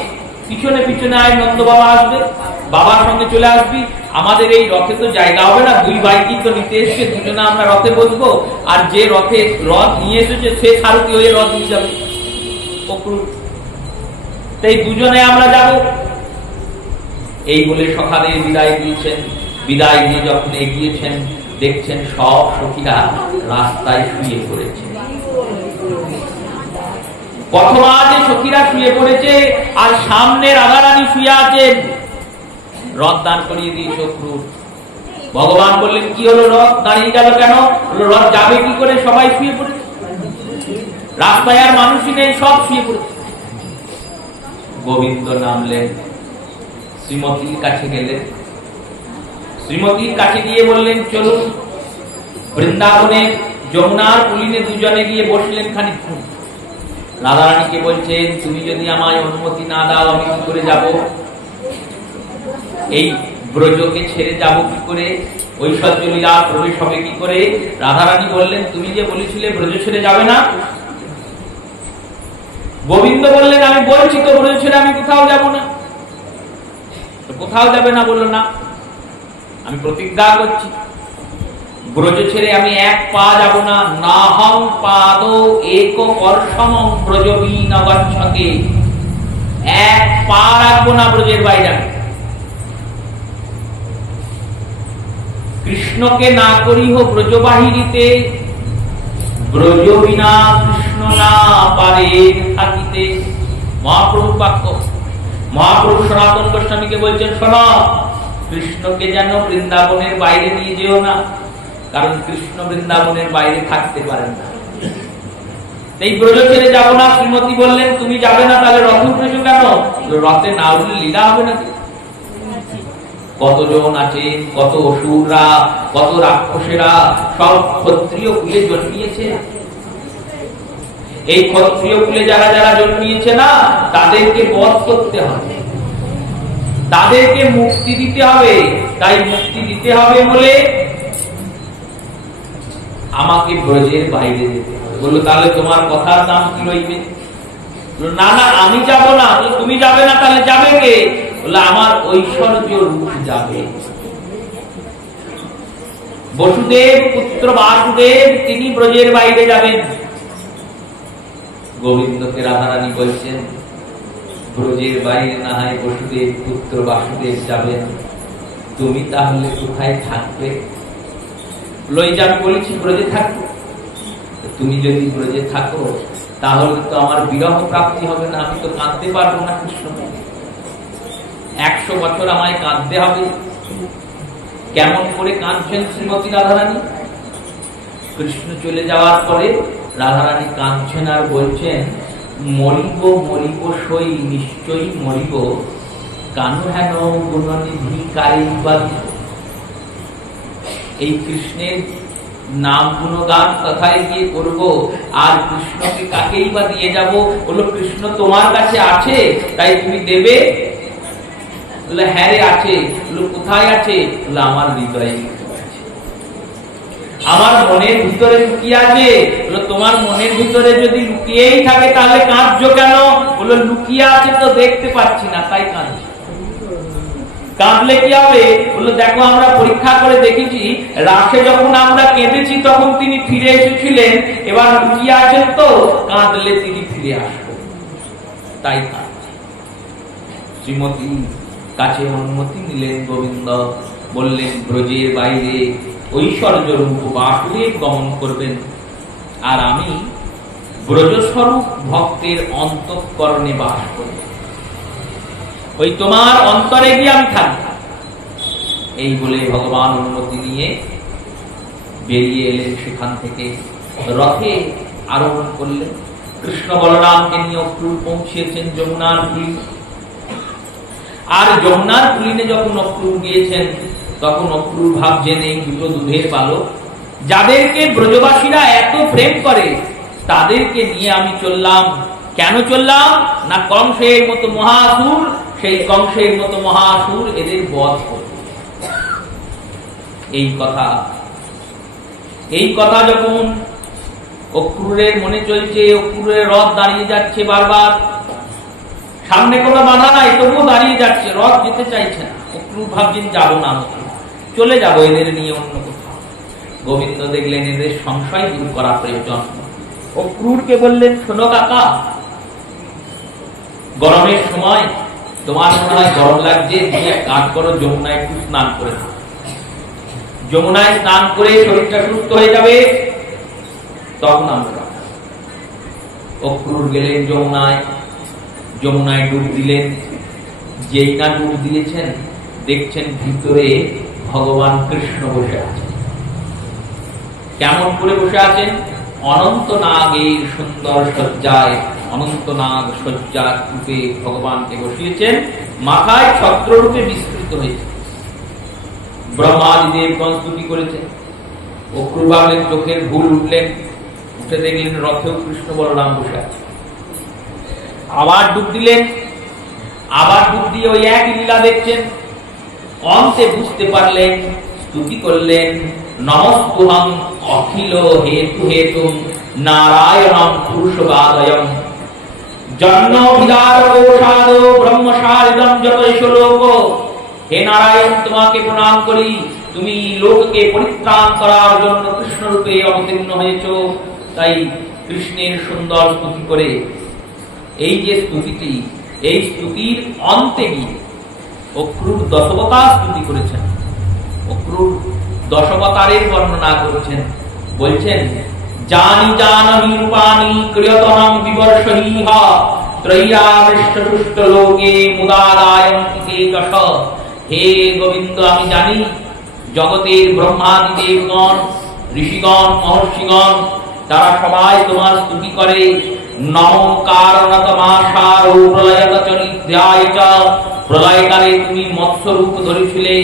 পিছনে পিছনে আয়, নন্দ বাবা আসবে, বাবার সঙ্গে চলে আসবি। আমাদের এই রথে তো জায়গা হবে না, দুই বাইকই তো নিতে এসছে, দুজনে আমরা রথে বসবো। আর যে রথে রথ নিয়ে এসেছে সে সারথি হয়ে রথ নিয়ে যাবে। তাই দুজনে আমরা যাব। এই বলে সখাদের বিদায় দিয়েছেন। বিদায় দিয়ে যখন এগিয়েছেন, দেখছেন সব সখীরা রাস্তায় শুয়ে পড়েছে। পথমাঝে সখীরা শুয়ে পড়েছে, আর সামনে রাধারানী শুয়ে আছেন। রথ দান করিয়ে দিয়ে শত্রু। ভগবান বললেন কি হলো, রথ দাঁড়িয়ে গেল কেন? রথ যাবে কি করে? সবাই শুয়ে পড়েছে, রাস্তায় আর মানুষই নেই, সব শুয়ে পড়েছে। গোবিন্দ নামলেন, শ্রীমতীর কাছে গেলেন। শ্রীমতীর কাছে গিয়ে বললেন চলুন। বৃন্দাবনে যমুনার কুলিনে দুজনে গিয়ে বসলেন খানিকক্ষণ। রাধারানীকে বলছেন তুমি যদি আমায় অনুমতি না দাও আমি কি করে যাব? এই ব্রজকে ছেড়ে যাব কি করে? ঐশ্বর্য লীলা প্রবেশ হবে কি করে? রাধারানী বললেন তুমি যে বলেছিলে ব্রজ ছেড়ে যাবে না। গোবিন্দ বললেন আমি বলছি তো ব্রজ ছেড়ে আমি কোথাও যাব না। কোথাও যাবে না বললো না, আমি প্রতিজ্ঞা করছি ব্রজ ছেড়ে আমি এক পা যাব না। নাহং পাদ এক কর্ষম ব্রজবীন গচ্ছতে, এক পা রাখবো না ব্রজের বাইরে। কৃষ্ণকে না করিহ ব্রজবাহিনীতে, ব্রজ বিনা কৃষ্ণ না পারে থাকিতে। মহাপ্রভু বাক্য। মহাপ্রভু সনাতন গোস্বামীকে বলছেন, শোনো, কৃষ্ণকে যেন বৃন্দাবনের বাইরে নিয়ে যেও না, কারণ কৃষ্ণ বৃন্দাবনের বাইরে থাকতে পারেন না। এই ব্রজ ছেড়ে যাবো না। শ্রীমতী বললেন, তুমি যাবে না, তাহলে রথ উঠেছো কেন? রথে না উঠলে লীলা হবে না। কতজন আছেন, কত অসুররা, কত রাক্ষসেরা, সব ক্ষত্রিয় কুলে জন্মিয়েছে। এই ক্ষত্রিয় কুলে যারা যারা জন্মিয়েছে না, তাদেরকে বধ করতে হবে, তাদেরকে মুক্তি দিতে হবে। তাই মুক্তি দিতে হবে বলে আমাকে ব্রজের বাইরে যেতে হবে। বললো, তাহলে তোমার কথার দাম কি রইবে? না না, আমি যাব না। তুমি যাবে না, তাহলে যাবে কে? বললো, আমার ঐশ্বর্য রূপ যাবে। বসুদেব পুত্র বাসুদেব তিনি ব্রজের বাইরে যাবেন। গোবিন্দকে রাধারানী বলছেন, ব্রজের বাইরে না হয় বসুদেব পুত্র বাসুদেব যাবেন, তুমি তাহলে কোথায় থাকবে? লই যাবে বলেছি ব্রজে থাকবো। তুমি যদি ব্রজে থাকো, তাহলে তো আমার বিরহ প্রাপ্তি হবে না, আমি তো কাঁদতে পারবো না কৃষ্ণ। 100 বছর আমায় কাঁদতে হবে। কেমন করে কাঁদছেন শ্রীমতী রাধারানী? কৃষ্ণ চলে যাওয়ার পরে রাধারানী কাঁদছেন আর বলছেন, মরিব মরিব সই নিশ্চয়ই মরিব, কানু হেন গুণনিধি কারিবাদ। এই কৃষ্ণের নাম গুণগান কথায় গিয়ে করব, আর কৃষ্ণকে কাকেই বা দিয়ে যাব? বললো, কৃষ্ণ তোমার কাছে আছে, তাই তুমি দেবে? বললো, হ্যাঁ রে আছে। বললো, কোথায় আছে? বললো, আমার হৃদয়ে, আমার মনের ভিতরে লুকিয়ে আছে। বললো, তোমার মনের ভিতরে যদি লুকিয়েই থাকে তাহলে কাঁদছো কেন? বললো, লুকিয়ে আছে তো দেখতে পাচ্ছি না, তাই কাঁদছি। কাঁদলে কি হবে? বললো, দেখো, আমরা পরীক্ষা করে দেখেছি, রাসে যখন আমরা কেঁদেছি তখন তিনি ফিরে এসেছিলেন, এবার লুকিয়ে আছেন তো কাঁদলে তিনি ফিরে আসবেন, তাই কাঁদছি। শ্রীমতী কাছে অনুমতি নিলেন গোবিন্দ, বললেন, ব্রজের বাইরে ঐশ্বর্য রূপ বাসুদেব গমন করবেন, আর আমি ব্রজস্বরূপ ভক্তের অন্তঃকরণে বাস করব। ওই তোমার অন্তরে গিয়ে আমি থাকব। এই বলে ভগবান অনুমতি নিয়ে বেরিয়ে এলেন সেখান থেকে, রথে আরোহণ করলেন। কৃষ্ণ বলরামকে নিয়ে অক্রূর পৌঁছিয়েছেন যমুনার কুলি। আর যমুনার কুলিনে যখন অক্রূর গিয়েছেন, তখন অক্রূর ভাবছেন, এই দুটো দুধের বালক, যাদেরকে ব্রজবাসীরা এত প্রেম করে, তাদেরকে নিয়ে আমি চললাম। কেন চললাম? না কংসের মতো মহাসুর, সেই কংসের মতো মহাসুর এদের বধ করবে। এই কথা যখন অক্রূরের মনে চলছে, অক্রূরের রথ দাঁড়িয়ে যাচ্ছে বারবার, সামনে কোনো বাধা নাই, তবুও দাঁড়িয়ে যাচ্ছে, রথ যেতে চাইছে না। অক্রূর ভাবছেন, যাবো না, চলে যাবো এদের নিয়ে অন্য কোথাও। গোবিন্দ দেখলেন এদের সংশয় দূর করা প্রয়োজন। অক্রূরকে বললেন, শোনো কাকা, গরমের সময় তোমার মনে হয় গরম লাগছে, তুমি এক কাজ করো, যমুনায় একটু স্নান করে নাও। যমুনায় স্নান করে শরীরটা সুস্থ হয়ে যাবে, তখন আমরা। অক্রূর গেলেন যমুনায়, যমুনায় ডুব দিলেন। যেই না ডুব দিয়েছেন, দেখছেন ভিতরে ভগবান কৃষ্ণ বসে আছেন। কেমন করে বসে আছেন? অনন্ত নাগের সুন্দর সজ্জায়, অনন্ত নাগ সজ্জার রূপে ভগবানকে বসিয়েছেন, মাথায় ছত্র রূপে বিস্তৃত হয়েছে। ব্রহ্মাদিদেবগণ স্তুতি করেছেন। অক্রূর ভাবলেন, চোখের ভুল উঠলেন, উঠে দেখলেন রথেও কৃষ্ণ বলরাম বসে আছে। আবার ডুব দিলেন, আবার ডুব দিয়ে ওই এক লীলা দেখছেন। অন্তে বুঝতে পারলেন, স্তুতি করলেন, নমস্তুহং অখিল হেতু হেতুম নারায়ণং পুরুষবাদয়ং জন্ম বিদার কোষাদ ব্রহ্মশারিদম যতৈষ লোক। হে নারায়ণ, তোমাকে প্রণাম করি, তুমি লোককে পরিত্রাণ করার জন্য কৃষ্ণ রূপে অবতীর্ণ হয়েছ। তাই কৃষ্ণের সুন্দর স্তুতি করে, এই যে স্তুতিটি, এই স্তুতির অন্তে গিয়ে অক্রূর দশবতার স্তুতি করেছেন। অক্রূর দশবতারের বর্ণনা করেছেন, বলছেন জানি জানহি রূপানি ক্রিয়তনম বিবর্ষহিহ ত্রয়্যাবিষ্ট লোকে মুদাদায়ন্তি তে যশ। হে গোবিন্দ, আমি জানি জগতের ব্রহ্মাদি দেবগণ, ঋষিগণ, মহর্ষিগণ তারা সবাই তোমার স্তুতি করে। নম কারণতমাশারো প্রলয়গতনিধ্যায় চ। প্রলয়কালে তুমি মৎস্য রূপ ধরেছিলে।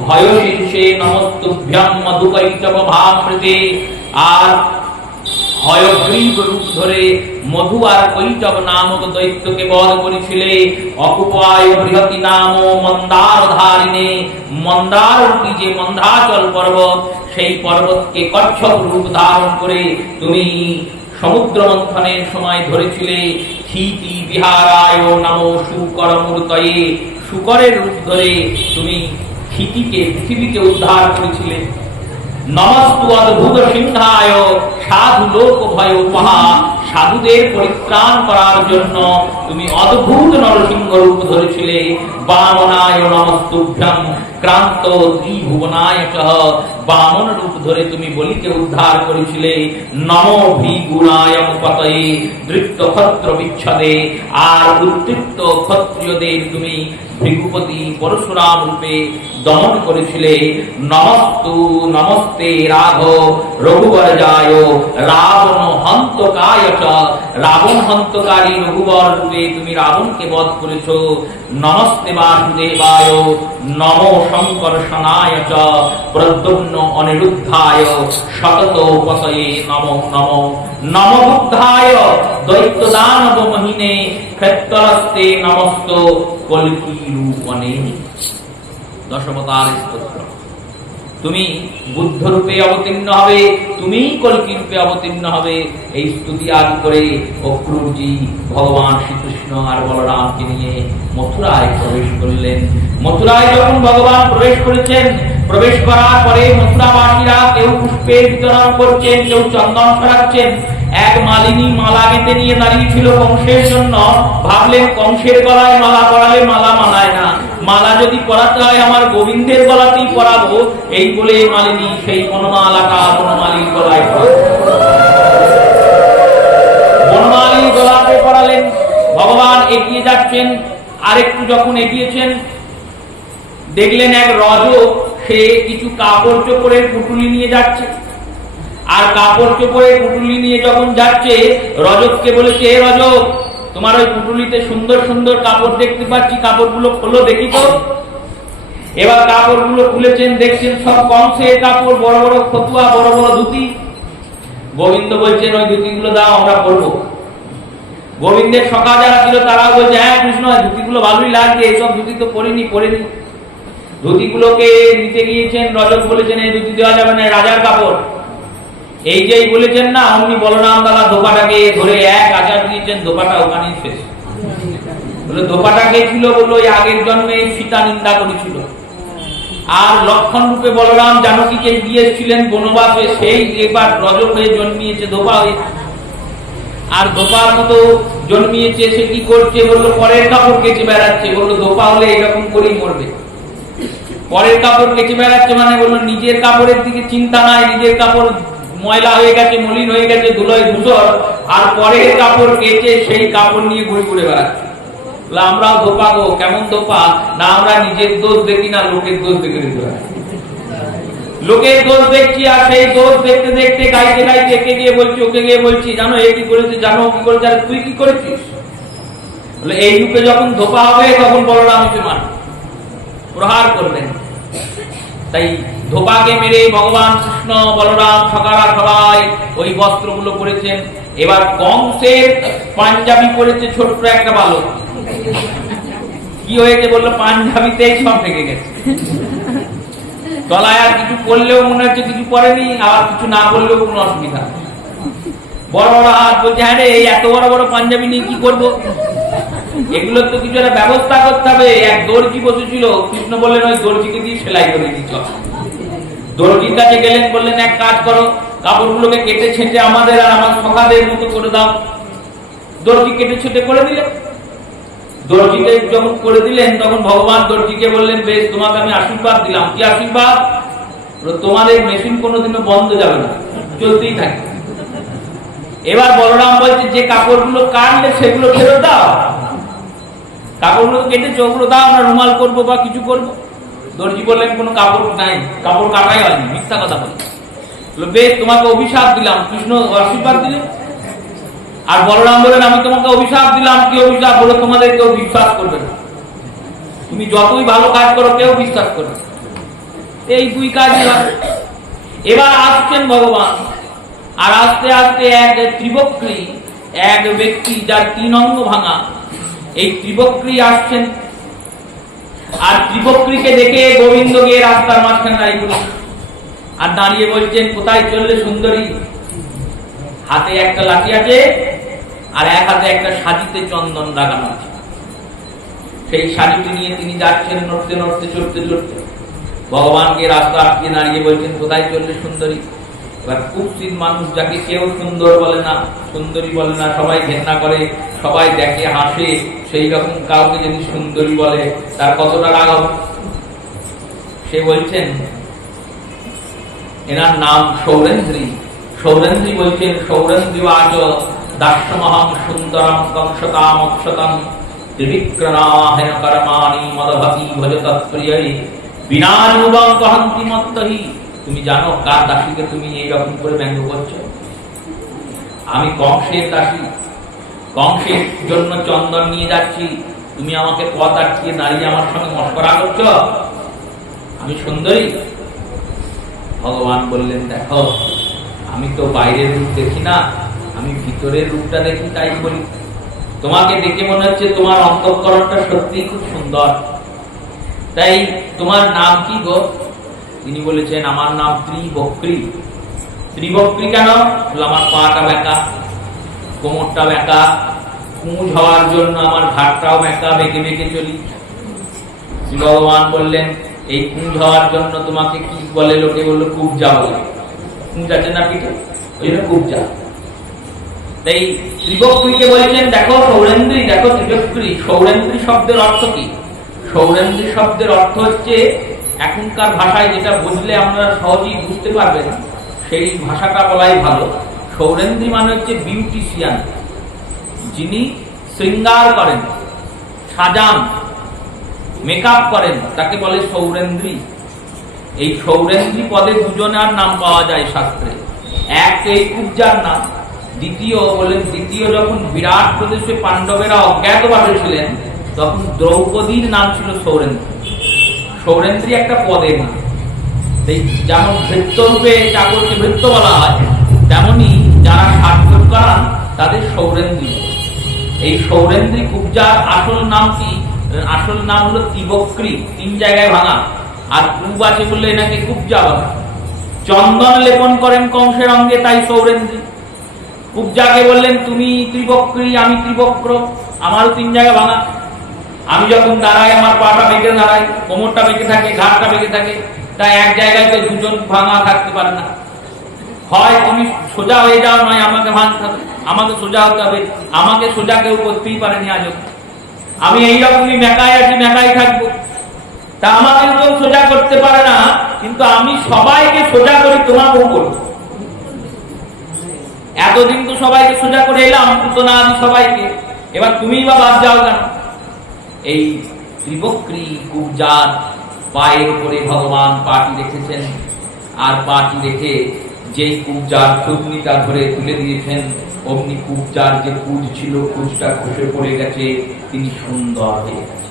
ভয় শীর্ষে নমস্তুভ্যং মধুকৈটব ভামৃতে। আর হয়গ্রীব রূপ ধরে মধু আর কৈটব নামক দৈত্যকে বধ করেছিলে। অকুপায় বৃহতি নাম মন্দার ধারিণে। মন্দার রূপী যে মন্দাচল পর্বত, সেই পর্বতকে কচ্ছপ রূপ ধারণ করে তুমি সমুদ্র মন্থনের সময় ধরেছিলে। ক্ষিতি বিহারায় নমো শুকরমূর্তয়ে। শুকরের রূপ ধরে তুমি ক্ষিতিকে, পৃথিবীকে উদ্ধার করেছিলে। নমস্তু অদ্ভুত সিংহায় সাধু লোক ভয় উপহা। সাধুদের পরিত্রাণ করার জন্য তুমি অদ্ভুত নরসিংহ রূপ ধরেছিলে। বামনায় নমস্তুভ্যং ক্রান্ত ত্রিভুবনায় সহ। বামন রূপ ধরে তুমি বলিকে উদ্ধার করেছিলে। নম ভৃগুণায় পতয়ে দৃপ্ত ক্ষত্র বিচ্ছদে। আর উত্তৃপ্ত ক্ষত্রিয়দের তুমি ভৃগুপতি পরশুরাম রূপে দমন করেছিলে। নমস্তু নমস্তে রাঘ রঘুবরজায় রাবণ হন্তকায় চ। রাবণ হন্তকারী রঘুবর রূপে তুমি রাবণকে বধ করেছ। নমস্তে বাসুদেবায় নম শঙ্কর্ষণায় চ। প্রদ্যুম্ন অনিরুদ্ধায় শতত পতয়ে নমো নমো। নম বুদ্ধায় দৈত্য দানব মহিনে ক্ষেত্রস্তে নমস্ত কল্কি রূপনে। দশবতার স্তোত্র। তুমি বুদ্ধ রূপে অবতীর্ণ হবে, তুমি কল্কি রূপে অবতীর্ণ হবে। এই স্তুতি আদি করে অক্রূরজি ভগবান শ্রীকৃষ্ণ আর বলরামকে নিয়ে মথুরায় প্রবেশ করলেন। মথুরায় যখন ভগবান প্রবেশ করেছেন, প্রবেশ করার পরে মথুরাবাসীরা কেউ পুষ্পের বিতরণ করছেন, কেউ চন্দন ছড়াচ্ছেন। এক মালিনী মালা গেঁথে নিয়ে দাঁড়িয়েছিল কংসের জন্য। ভাবলেন কংসের গলায় মালা পরালে মালা মানায় না, মালা যদি পরাতে হয় আমার গোবিন্দের গলাতেই পরাবো। এই বলে মালিনী সেই বনমালাটা বনমালীর গলায় বনমালীর গলাতে পরালেন। ভগবান এগিয়ে যাচ্ছেন। আরেকটু যখন এগিয়েছেন, দেখলেন এক রজ, সে কিছু কাপড় চোপড়ের পুটুলি নিয়ে যাচ্ছে। আর কাপড় চোপড়ের পুটুলি নিয়ে যখন যাচ্ছে, রজতকে বলেছে, এ রজত, তোমার ওই পুটুলিতে সুন্দর সুন্দর কাপড় দেখতে পাচ্ছি, কাপড়গুলো খোলো দেখি তো। এবার কাপড়গুলো খুলেছেন, দেখছেন সব কংসের কাপড়, বড় বড় ফতুয়া, বড় বড় ধুতি। গোবিন্দ বলছেন, ওই ধুতিগুলো দাও, আমরা পরবো। গোবিন্দের সখা যারা ছিল তারা বলছে, হ্যাঁ কৃষ্ণ, ধুতিগুলো ভালোই লাগছে, এইসব ধুতি তো পরিনি। ধুতিগুলোকে নিতে গিয়েছেন। রজত বলেছেন, এই ধুতি দেওয়া যাবে না, রাজার কাপড়। এই যেই বলেছেন না, অমনি বলরাম দাদা ধোপাটাকে ধরে এক আচার দিয়েছেন, ধোপাটা ওখানেই শেষ। বলে ধোপাটাকে ছিল, বললো ওই আগের জন্মে সীতা নিন্দা করেছিল। আর লক্ষণ রূপে বলরাম জানকীকে দিয়েছিলেন বনবাসে, সেই এবার রজ হয়ে জন্মিয়েছে, ধোপা হয়ে। আর ধোপার মতো জন্মিয়েছে, সে কি করছে? বললো পরের কাপড় কেচে বেড়াচ্ছে। বললো ধোপা হলে এরকম করেই মরবে। পরের কাপড় কেচে বেড়াচ্ছে মানে বললো নিজের কাপড়ের দিকে চিন্তা নাই, নিজের কাপড় ময়লা হয়ে গেছে, মলিন হয়ে গেছে, ধুলোয় ধূসর, আর পরের কাপড় কেচে সেই কাপড় নিয়ে ঘুরে ঘুরে বেড়াচ্ছে। আমরাও ধোপা গো। কেমন ধোপা? না আমরা নিজের দোষ দেখি না, লোকের দোষ দেখে দেখতে। লোকের দোষ দেখছি, আর সেই দোষ দেখতে দেখতে গাইতে গাইতে একে গিয়ে বলছি, ওকে গিয়ে বলছি, জানো এ কি করেছে, জানো কি করেছে, আর তুই কি করেছিস? বলে এই রূপে যখন ধোপা হবে তখন বলরামকে মান প্রহার করবেন। তাই ধোপাকে মেরে ভগবান কৃষ্ণ, বলরাম, সখারা সবাই ওই বস্ত্রগুলো পরেছেন। এবার কংসের পাঞ্জাবি পরেছে ছোট্ট একটা বালক। কি হয়েছে? বললো পাঞ্জাবিতেই সব ঢেকে গেছে। গলায় আর কিছু পরলেও মনে হচ্ছে কিছু পরেনি, আবার কিছু না পরলেও কোনো অসুবিধা। বড় বড় হাত, বলছে হ্যাঁ রে, এই এত বড় বড় পাঞ্জাবি নিয়ে কি করবো? এগুলোর তো কিছু একটা ব্যবস্থা করতে হবে। এক দর্জি বসেছিল, কৃষ্ণ বললেন ওই দর্জিকে দিয়ে সেলাই করে দিচ্ছ। দর্জির কাছে গেলেন, বললেন এক কাজ করো, কাপড়গুলোকে কেটে ছেঁটে আমাদের আর আমার সখাদের মতো করে দাও। দর্জি কেটে ছেঁটে করে দিলেন। দর্জিকে যখন করে দিলেন, তখন ভগবান দর্জিকে বললেন, বেশ, তোমাকে আমি আশীর্বাদ দিলাম। কি আশীর্বাদ? তোমাদের মেশিন কোনোদিনও বন্ধ যাবে না, চলতেই থাকে। এবার বলরাম বলছে যে কাপড়গুলো কাটলে সেগুলো ফেরত দাও, কাপড়গুলো কেটেছে ওগুলো দাও, আমরা রুমাল করবো বা কিছু করবো। দর্জি বললেন কোনো কাপড় নাই, কাপড় কাটাই হয়নি, মিথ্যা কথা বলি। বেশ, তোমাকে অভিশাপ দিলাম। কৃষ্ণ আশীর্বাদ দিলেন। আর বলরাম বলেন আমি তোমাকে অভিশাপ দিলাম। কি অভিশাপ? বলে তোমাদের কেউ বিশ্বাস করবে না, তুমি যতই ভালো কাজ করো কেউ বিশ্বাস করবে। এই দুই কাজই হয়। এবার আসছেন ভগবান, আর আস্তে আস্তে এক ত্রিবক্রী, এক ব্যক্তি যার 3 অঙ্গ ভাঙা, এই ত্রিবক্রী আসছেন। আর ত্রিবক্রীকে দেখে গোবিন্দ গিয়ে রাস্তার মাঝখানে দাঁড়িয়ে আর দাঁড়িয়ে বলছেন কোথায় চললে সুন্দরী? হাতে একটা লাঠি আছে আর এক হাতে একটা সাজিতে চন্দন লাগানো আছে। সেই শাড়িটি নিয়ে তিনি যাচ্ছেন নড়তে নড়তে, চড়তে চড়তে। ভগবানকে রাস্তা আটকে দাঁড়িয়ে বলছেন কোথায় চললে সুন্দরী? এবার কুৎসিত মানুষ, যাকে কেউ সুন্দর বলে না, সুন্দরী বলে না, সবাই ঘেন্না করে, সবাই দেখে হাসে, সেই রকম কাউকে যদি সুন্দরী বলে তার কতটা রাগ হবে। সে বলছেন এনার নাম সৌরেন্দ্রী। সৌরেন্দ্রী বলছেন সৌরেন্দ্রী আজ দাস্যমহং সুন্দরম কংসতাম অক্ষতম ত্রিবিক্রমাহেন কর্মাণি মদভতি ভজতৎপ্রিয়ৈ বিনানুবং কহন্তি মত্তহি। তুমি জানো কার দাসীকে তুমি এইরকম করে ব্যঙ্গ করছো? আমি কংসের দাসী, কংসের জন্য চন্দন নিয়ে যাচ্ছি, তুমি আমাকে পথ আটকিয়ে দাঁড়িয়ে আমার সঙ্গে মস্করা করছো? আমি সুন্দরী? ভগবান বললেন দেখো, আমি তো বাইরের রূপ দেখি না, আমি ভিতরের রূপটা দেখি, তাই বলি। তোমাকে দেখে মনে হচ্ছে তোমার অন্তঃকরণটা সত্যি খুব সুন্দর। তাই তোমার নাম কি গো? তিনি বলেছেন আমার নাম ত্রিবক্রী। ত্রিবক্রী কেন? আমার পাটা বেঁকা, কোমরটা বেঁকা, কুঁজ হওয়ার জন্য আমার ঘাটটাও বেঁকা, বেঁকে বেঁকে চলি। শ্রী ভগবান বললেন এই কুঁজ হওয়ার জন্য তোমাকে কি বলে? লোকে বললো কুবজা বলে। কুঁজ আছে না পিঠে, ওই জন্য কুবজা। তাই ত্রিবক্রীকে বলেছেন দেখো সৌরেন্দ্রী, দেখো ত্রিবক্রী। সৌরেন্দ্রী শব্দের অর্থ কি? সৌরেন্দ্রী শব্দের অর্থ হচ্ছে, এখনকার ভাষায় যেটা বুঝলে আমরা সহজেই বুঝতে পারবেন সেই ভাষাটা বলাই ভালো। সৌরেন্দ্রী মানে হচ্ছে বিউটিশিয়ান, যিনি শৃঙ্গার করেন, সাজান, মেকআপ করেন, তাকে বলে সৌরেন্দ্রী। এই সৌরেন্দ্রী পদে দুজনের নাম পাওয়া যায় শাস্ত্রে। এক এই কুবজার নাম, দ্বিতীয় বলেন দ্বিতীয় যখন বিরাট প্রদেশে পাণ্ডবেরা অজ্ঞাতবাসে ছিলেন তখন দ্রৌপদীর নাম ছিল সৌরেন্দ্রী। সৌরেন্দ্রী একটা পদের নাম। যেমন ভৃত্যরূপে চাকরকে ভৃত্য বলা হয়, তেমনি যারা সার্থক করান তাদের সৌরেন্দ্রী। এই সৌরেন্দ্রী কুবজার আসল নাম কি? আসল নাম হলো ত্রিবক্রী, 3 জায়গায় ভাঙা। আর কুব আছে বললে এনাকে কুবজা বলা। চন্দন লেপন করেন কংসের অঙ্গে, তাই সৌরেন্দ্রী। কুবজাকে বললেন তুমি ত্রিবক্রী, আমি ত্রিবক্র, আমারও 3 জায়গা ভাঙা। আমি যখন দাঁড়াই আমার পাটা বেঁকে দাঁড়াই, কোমরটা বেঁকে থাকে, ঘাটটা বেঁকে থাকে। তাই এক জায়গায় তো দুজন ভাঙা থাকতে পারে না। হয় তুমি সোজা হয়ে যাও, নয় আমাকে ভাঙতে হবে, আমাকে সোজা হতে হবে। আমাকে সোজা কেউ করতেই পারেনি আজ। আমি এইরকমই মেকাই আছি, মেকাই থাকবো। তা আমাকে কেউ সোজা করতে পারে না, কিন্তু আমি সবাইকে সোজা করি, তোমাকেও করবো। এতদিন তো সবাইকে সোজা করে এলাম, তো না আমি সবাইকে, এবার তুমি বা বাদ যাও কেন? এই ত্রিবক্রী কুবজার পায়ের উপরে ভগবান পাটি রেখেছেন, আর পাটি রেখে যেই কুবজার থুতনিটা ধরে তুলে দিয়েছেন, অমনি কুবজার যে কুজ ছিল কুজটা খসে পড়ে গেছে, তিনি সুন্দর হয়ে গেছে।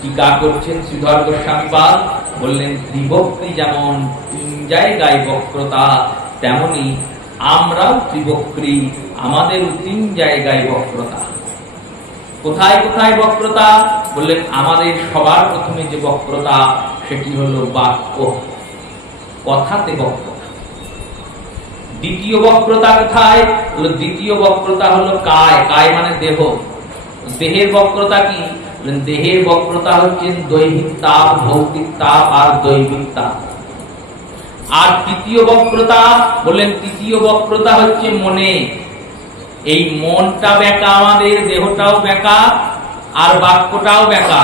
টিকা করছেন শ্রীধর গোস্বামী পাদ, বললেন ত্রিবক্রী যেমন 3 জায়গায় বক্রতা, তেমনি আমরাও ত্রিবক্রী, আমাদেরও 3 জায়গায় বক্রতা। কোথায় কোথায় বক্রতা? বললেন আমাদের সবার প্রথমে যে বক্রতা সেটি হলো বাক্য, কথাতে বক্রতা। দ্বিতীয় বক্রতা কোথায়? দ্বিতীয় বক্রতা হলো কায়, কায় মানে দেহ। দেহের বক্রতা কি? দেহের বক্রতা হচ্ছে দৈহিক তাপ, ভৌতিক তাপ আর দৈবিক তাপ। আর তৃতীয় বক্রতা বললেন, তৃতীয় বক্রতা হচ্ছে মনে। এই মনটা বেঁকা, আমাদের দেহটাও বেঁকা আর বাক্যটাও বেঁকা।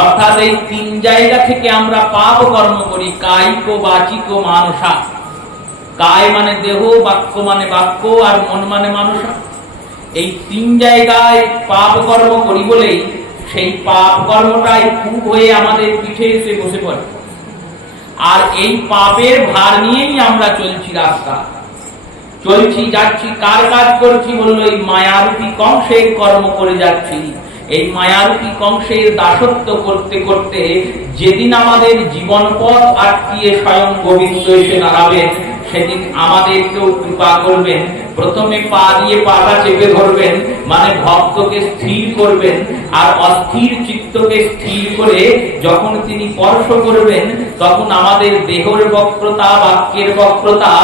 অর্থাৎ এই 3 জায়গা থেকে আমরা পাপ কর্ম করি, কায়িক, বাচিক, মানসা। কায় মানে দেহ, বাক্য মানে বাক্য, আর মন মানে মানুষ। এই তিন জায়গায় পাপ কর্ম করি বলেই সেই পাপ কর্মটাই খুব হয়ে আমাদের পিঠে এসে বসে পড়ে। আর এই পাপের ভার নিয়েই আমরা চলছি, রাস্তা চলছি, যাচ্ছি। কার কাজ করছি বললো? এই মায়ারূপী কংসের কর্ম করে যাচ্ছি। এই মায়ারূপী কংসের দাসত্ব করতে করতে যেদিন আমাদের জীবন পথ আটকিয়ে স্বয়ং গোবিন্দ এসে দাঁড়াবেন, সেদিন আমাদেরকেও কৃপা করবেন। প্রথমে পা দিয়ে পাটা চেপে ধরবেন, মানে ভক্তকে স্থির করবেন। আর অস্থির চিত্তকে স্থির করে যখন তিনি স্পর্শ করবেন, তখন আমাদের দেহের বক্রতা, বাক্যের বক্রতা,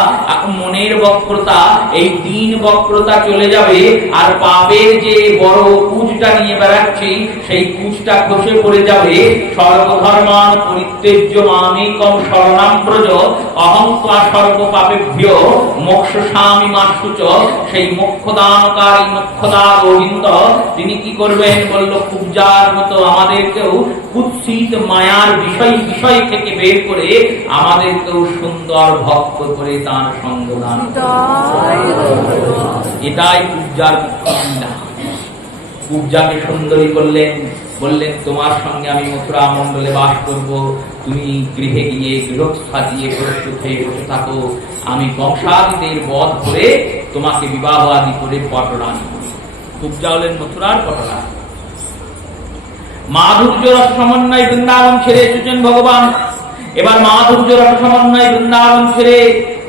মনের বক্রতা, এই তিন বক্রতা চলে যাবে। আর পাপের যে বড় কুচটা নিয়ে বেড়াচ্ছি, সেই কুচটা খসে পড়ে যাবে। সর্বধর্মান পরিত্যজ্য মামেকং শরণাং ব্রজ অহং ত্বা সর্ব পাপেভ্যো মোক্ষসামি মা শুচ। সেই মোক্ষদানকারী মোক্ষদা গোবিন্দ তিনি কি করবেন বললো? কুব্জার মতো আমাদেরকেও কুৎসিত মায়ার বিষয় থেকে বের করে আমাদেরকেও সুন্দর ভক্ত করে তার সঙ্গ দান। এটাই কুব্জার লীলা। কুব্জাকে সুন্দরী করলেন, বললেন তোমার সঙ্গে আমি মথুরা মণ্ডলে বাস করব, তুমি গৃহে গিয়ে গৃহস্থা দিয়ে প্রস্তুত হয়ে বসে থাকো, আমি বংশাদিদের বধ করে তোমাকে বিবাহ আদি করে পটরানি করি। কুব্জা হলেন মথুরার পটরানি। মাধুর্য রস সমন্বয় বৃন্দাবন ছেড়ে এসেছেন ভগবান। এবার মাধুর্য রস সমন্বয় বৃন্দাবন ছেড়ে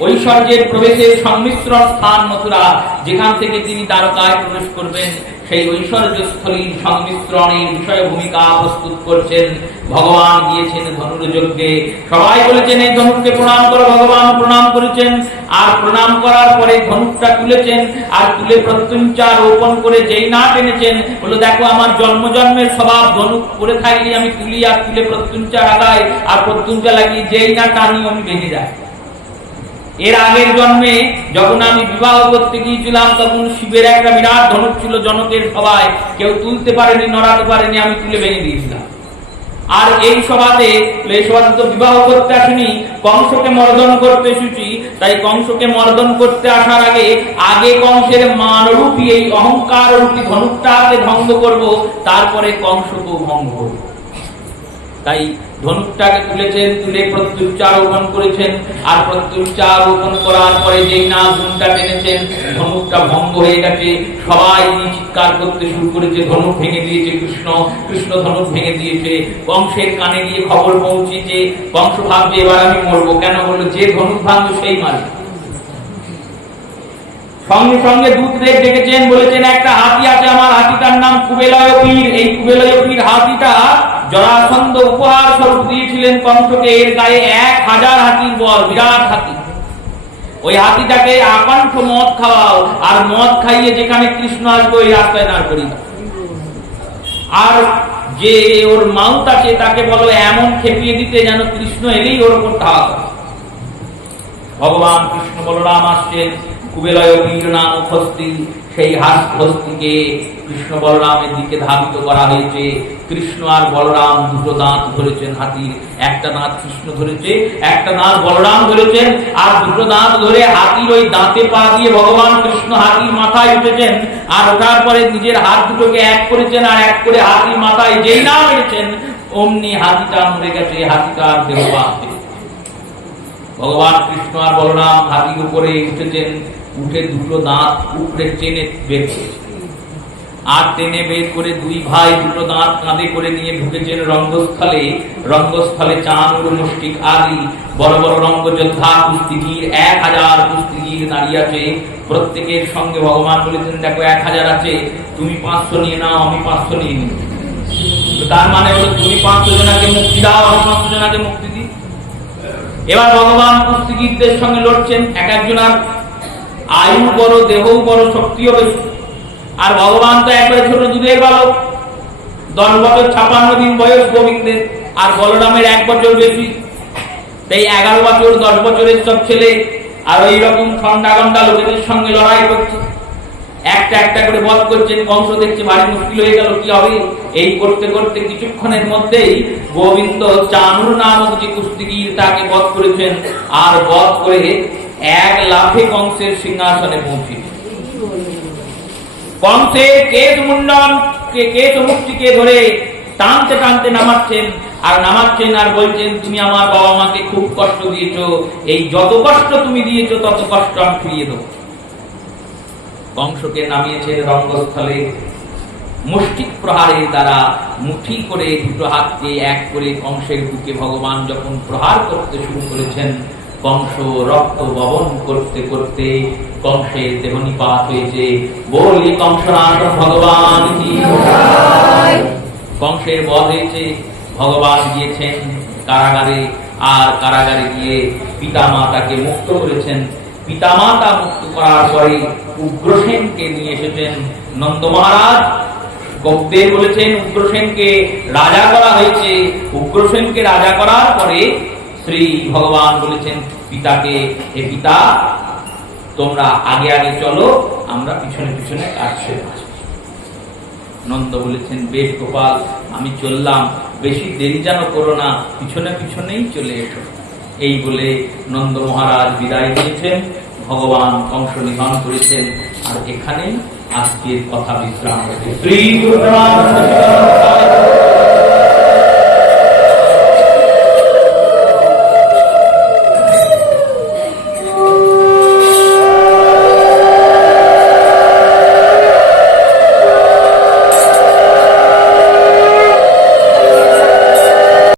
ঐশ্বর্যের প্রবেশের সংমিশ্রণ স্থান মথুরা, যেখান থেকে তিনি দ্বারকায় প্রবেশ করবেন, সেই ঐশ্বর্যস্থলীর সংমিশ্রণের বিষয় ভূমিকা প্রস্তুত করছেন। ভগবান গিয়েছেন ধনুর্যজ্ঞে, সবাই বলেছেন এই ধনুককে প্রণাম করো। ভগবান প্রণাম করেছেন, আর প্রণাম করার পরে ধনুকটা তুলেছেন, আর তুলে প্রত্যুঞ্চা রোপণ করে যেই না টেনেছেন, বলো দেখো আমার জন্মের স্বভাব, ধনুক পরে থাকলে আমি তুলি, আর তুলে প্রত্যুঞ্চা লাগাই, আর প্রত্যুঞ্চা লাগিয়ে যেই না টানি আমি ভেঙে যায়। এর আগের জন্মে যখন আমি বিবাহ করতে গিয়েছিলাম, তখন শিবের একটা বিরাট ধনুক ছিল জনকের সভায়, কেউ তুলতে পারেনি, নড়াতে পারেনি, আমি তুলে ভেঙে দিয়েছিলাম। আর এই সভাতে তো বিবাহ করতে আসিনি, কংসকে মর্দন করতে এসেছি। তাই কংসকে মর্দন করতে আসার আগে কংসের মানরূপী এই অহংকার রূপী ধনুকটাকে ভঙ্গ করব, তারপরে কংসকেও ভঙ্গ করব। তাই ধনুকটাকে তুলেছেন, তুলে প্রত্যুচ্চারোপণ করেছেন, আর প্রত্যুচ্চারোপণ করার পরে যেই না ধনুকটা টেনেছেন, ধনুকটা ভঙ্গ হয়ে গেছে। সবাই চিৎকার করতে শুরু করেছে, ধনুক ভেঙে দিয়েছে কৃষ্ণ, কৃষ্ণ ধনুক ভেঙে দিয়েছে। কংসের কানে গিয়ে খবর পৌঁছেছে। কংস ভাবছে এবার আমি মরবো। কেন বললো? যে ধনুক ভাঙবে সেই মারে। সঙ্গে সঙ্গে দূতদের ডেকেছেন, বলেছেন একটা হাতি আছে আমার, হাতিটার নাম কুবেলয় পীর। এই কুবেলয় পীর হাতিটা জরাসন্ধ উপহার স্বরূপ দিয়েছিলেন কংসকে। এর গায়ে 1000 হাতির বল, বিরাট হাতি। ওই হাতিটাকে আকণ্ঠ মদ খাওয়াও, আর মদ খাইয়ে যেখানে কৃষ্ণ আসবে ওই রাস্তায় দাঁড় করিয়ে দাও। আর যে ওর মাউত আছে তাকে বলো এমন খেপিয়ে দিতে যেন কৃষ্ণ এলেই ওর উপর ঢাক। ভগবান কৃষ্ণ বলরাম আসছেন। কুবেলয় পীর নাম হস্তি, সেই হস্তিকে কৃষ্ণ বলরামের দিকে ধাবিত করা হয়েছে। কৃষ্ণ আর বলরাম দুটো দাঁত ধরেছেন হাতির, একটা দাঁত কৃষ্ণ ধরেছে, একটা দাঁত বলরাম ধরেছেন। আর দুটো দাঁত ধরে হাতির ওই দাঁতে পা দিয়ে ভগবান কৃষ্ণ হাতির মাথায় উঠেছেন। আর ওঠার পরে নিজের হাত দুটোকে এক করেছেন, আর এক করে হাতির মাথায় যেই না মেরেছেন, অমনি হাতিটা মরে গেছে, হাতিটার দেহ বাঁচছে। ভগবান কৃষ্ণ আর বলরাম হাতির উপরে উঠেছেন, উঠে দুটো দাঁত উপরে টেনে বের করেছে। আর টেনে বের করে দুই ভাই দুটো দাঁত কাঁধে করে নিয়ে ঢুকেছেন রঙ্গস্থলে। রঙ্গস্থলে চাঁদ মুষ্টিক আদি বড় বড় রঙ্গযোদ্ধা কুস্তিগীর, 1000 কুস্তিগীর দাঁড়িয়ে আছে। প্রত্যেকের সঙ্গে ভগবান বলেছেন দেখো 1000 আছে, তুমি 500 নিয়ে নাও, আমি 500 নিয়ে নিই। তার মানে হলো তুমি 500 জনাকে মুক্তি দাও, আমি 500 জনাকে মুক্তি দিই। এবার ভগবান কুস্তিগীরদের সঙ্গে লড়ছেন। এক একজনার আয়ু বড়, দেহ বড়, শক্তিও বেশি। আর ভগবান তো একবারে ছোট দুধের বালক, 10 বছর 56 দিন বয়স গোবিন্দের, আর বলরামের 1 বছর বেশি। তাই 11 বছর 10 বছরের সব ছেলে আর ওই রকম ঠান্ডা গন্ডা লোকেদের সঙ্গে লড়াই করছে, একটা একটা করে বধ করছেন। কংস দেখছে ভারী মুশকিল হয়ে গেল, কি হবে? এই করতে করতে কিছুক্ষণের মধ্যেই গোবিন্দ চানুর নামক যে কুস্তিগীর তাকে বধ করেছেন। আর বধ করে এক লাফে কংসের সিংহাসনে পৌঁছে কংসের কেশ মুন্ডন কেশ মুক্তিকে ধরে টানতে টানতে নামাচ্ছেন আর বলছেন, তুমি আমার বাবা মাকে খুব কষ্ট দিয়েছো, এই যত কষ্ট তুমি দিয়েছো তত কষ্ট আমি ফিরিয়ে দেবো। কংসকে নামিয়েছেন রঙ্গস্থলে, মুষ্টিক প্রহারের দ্বারা মুঠি করে দুটো হাতকে এক করে কংসের বুকে ভগবান যখন প্রহার করতে শুরু করেছেন, কংস রক্ত বহন করতে করতে কংসের দেহনিপাত হয়েছে। বলি কংসনাশন ভগবান কি। কংসের বধ হয়েছে, ভগবান গিয়েছেন কারাগারে, আর কারাগারে গিয়ে পিতামাতাকে মুক্ত করেছেন। পিতামাতা মুক্ত করার পরে উগ্রসেনকে নিয়ে এসেছেন নন্দ মহারাজ। কৌদেব বলেছেন উগ্রসেনকে রাজা করা হয়েছে। উগ্রসেনকে রাজা করার পরে শ্রী ভগবান বলেছেন পিতাকে, হে পিতা, তোমরা আগে আগে চলো, আমরা পিছনে পিছনে আসছে। নন্দ বলেছেন, বেশ গোপাল, আমি চললাম, বেশি দেরি যেন করো না, পিছনে পিছনেই চলে এসো। এই বলে নন্দ মহারাজ বিদায় নিয়েছেন, ভগবান কংস নিধন করেছেন। আর এখানেই আজকের কথা বিশ্রাম। শ্রী গুরু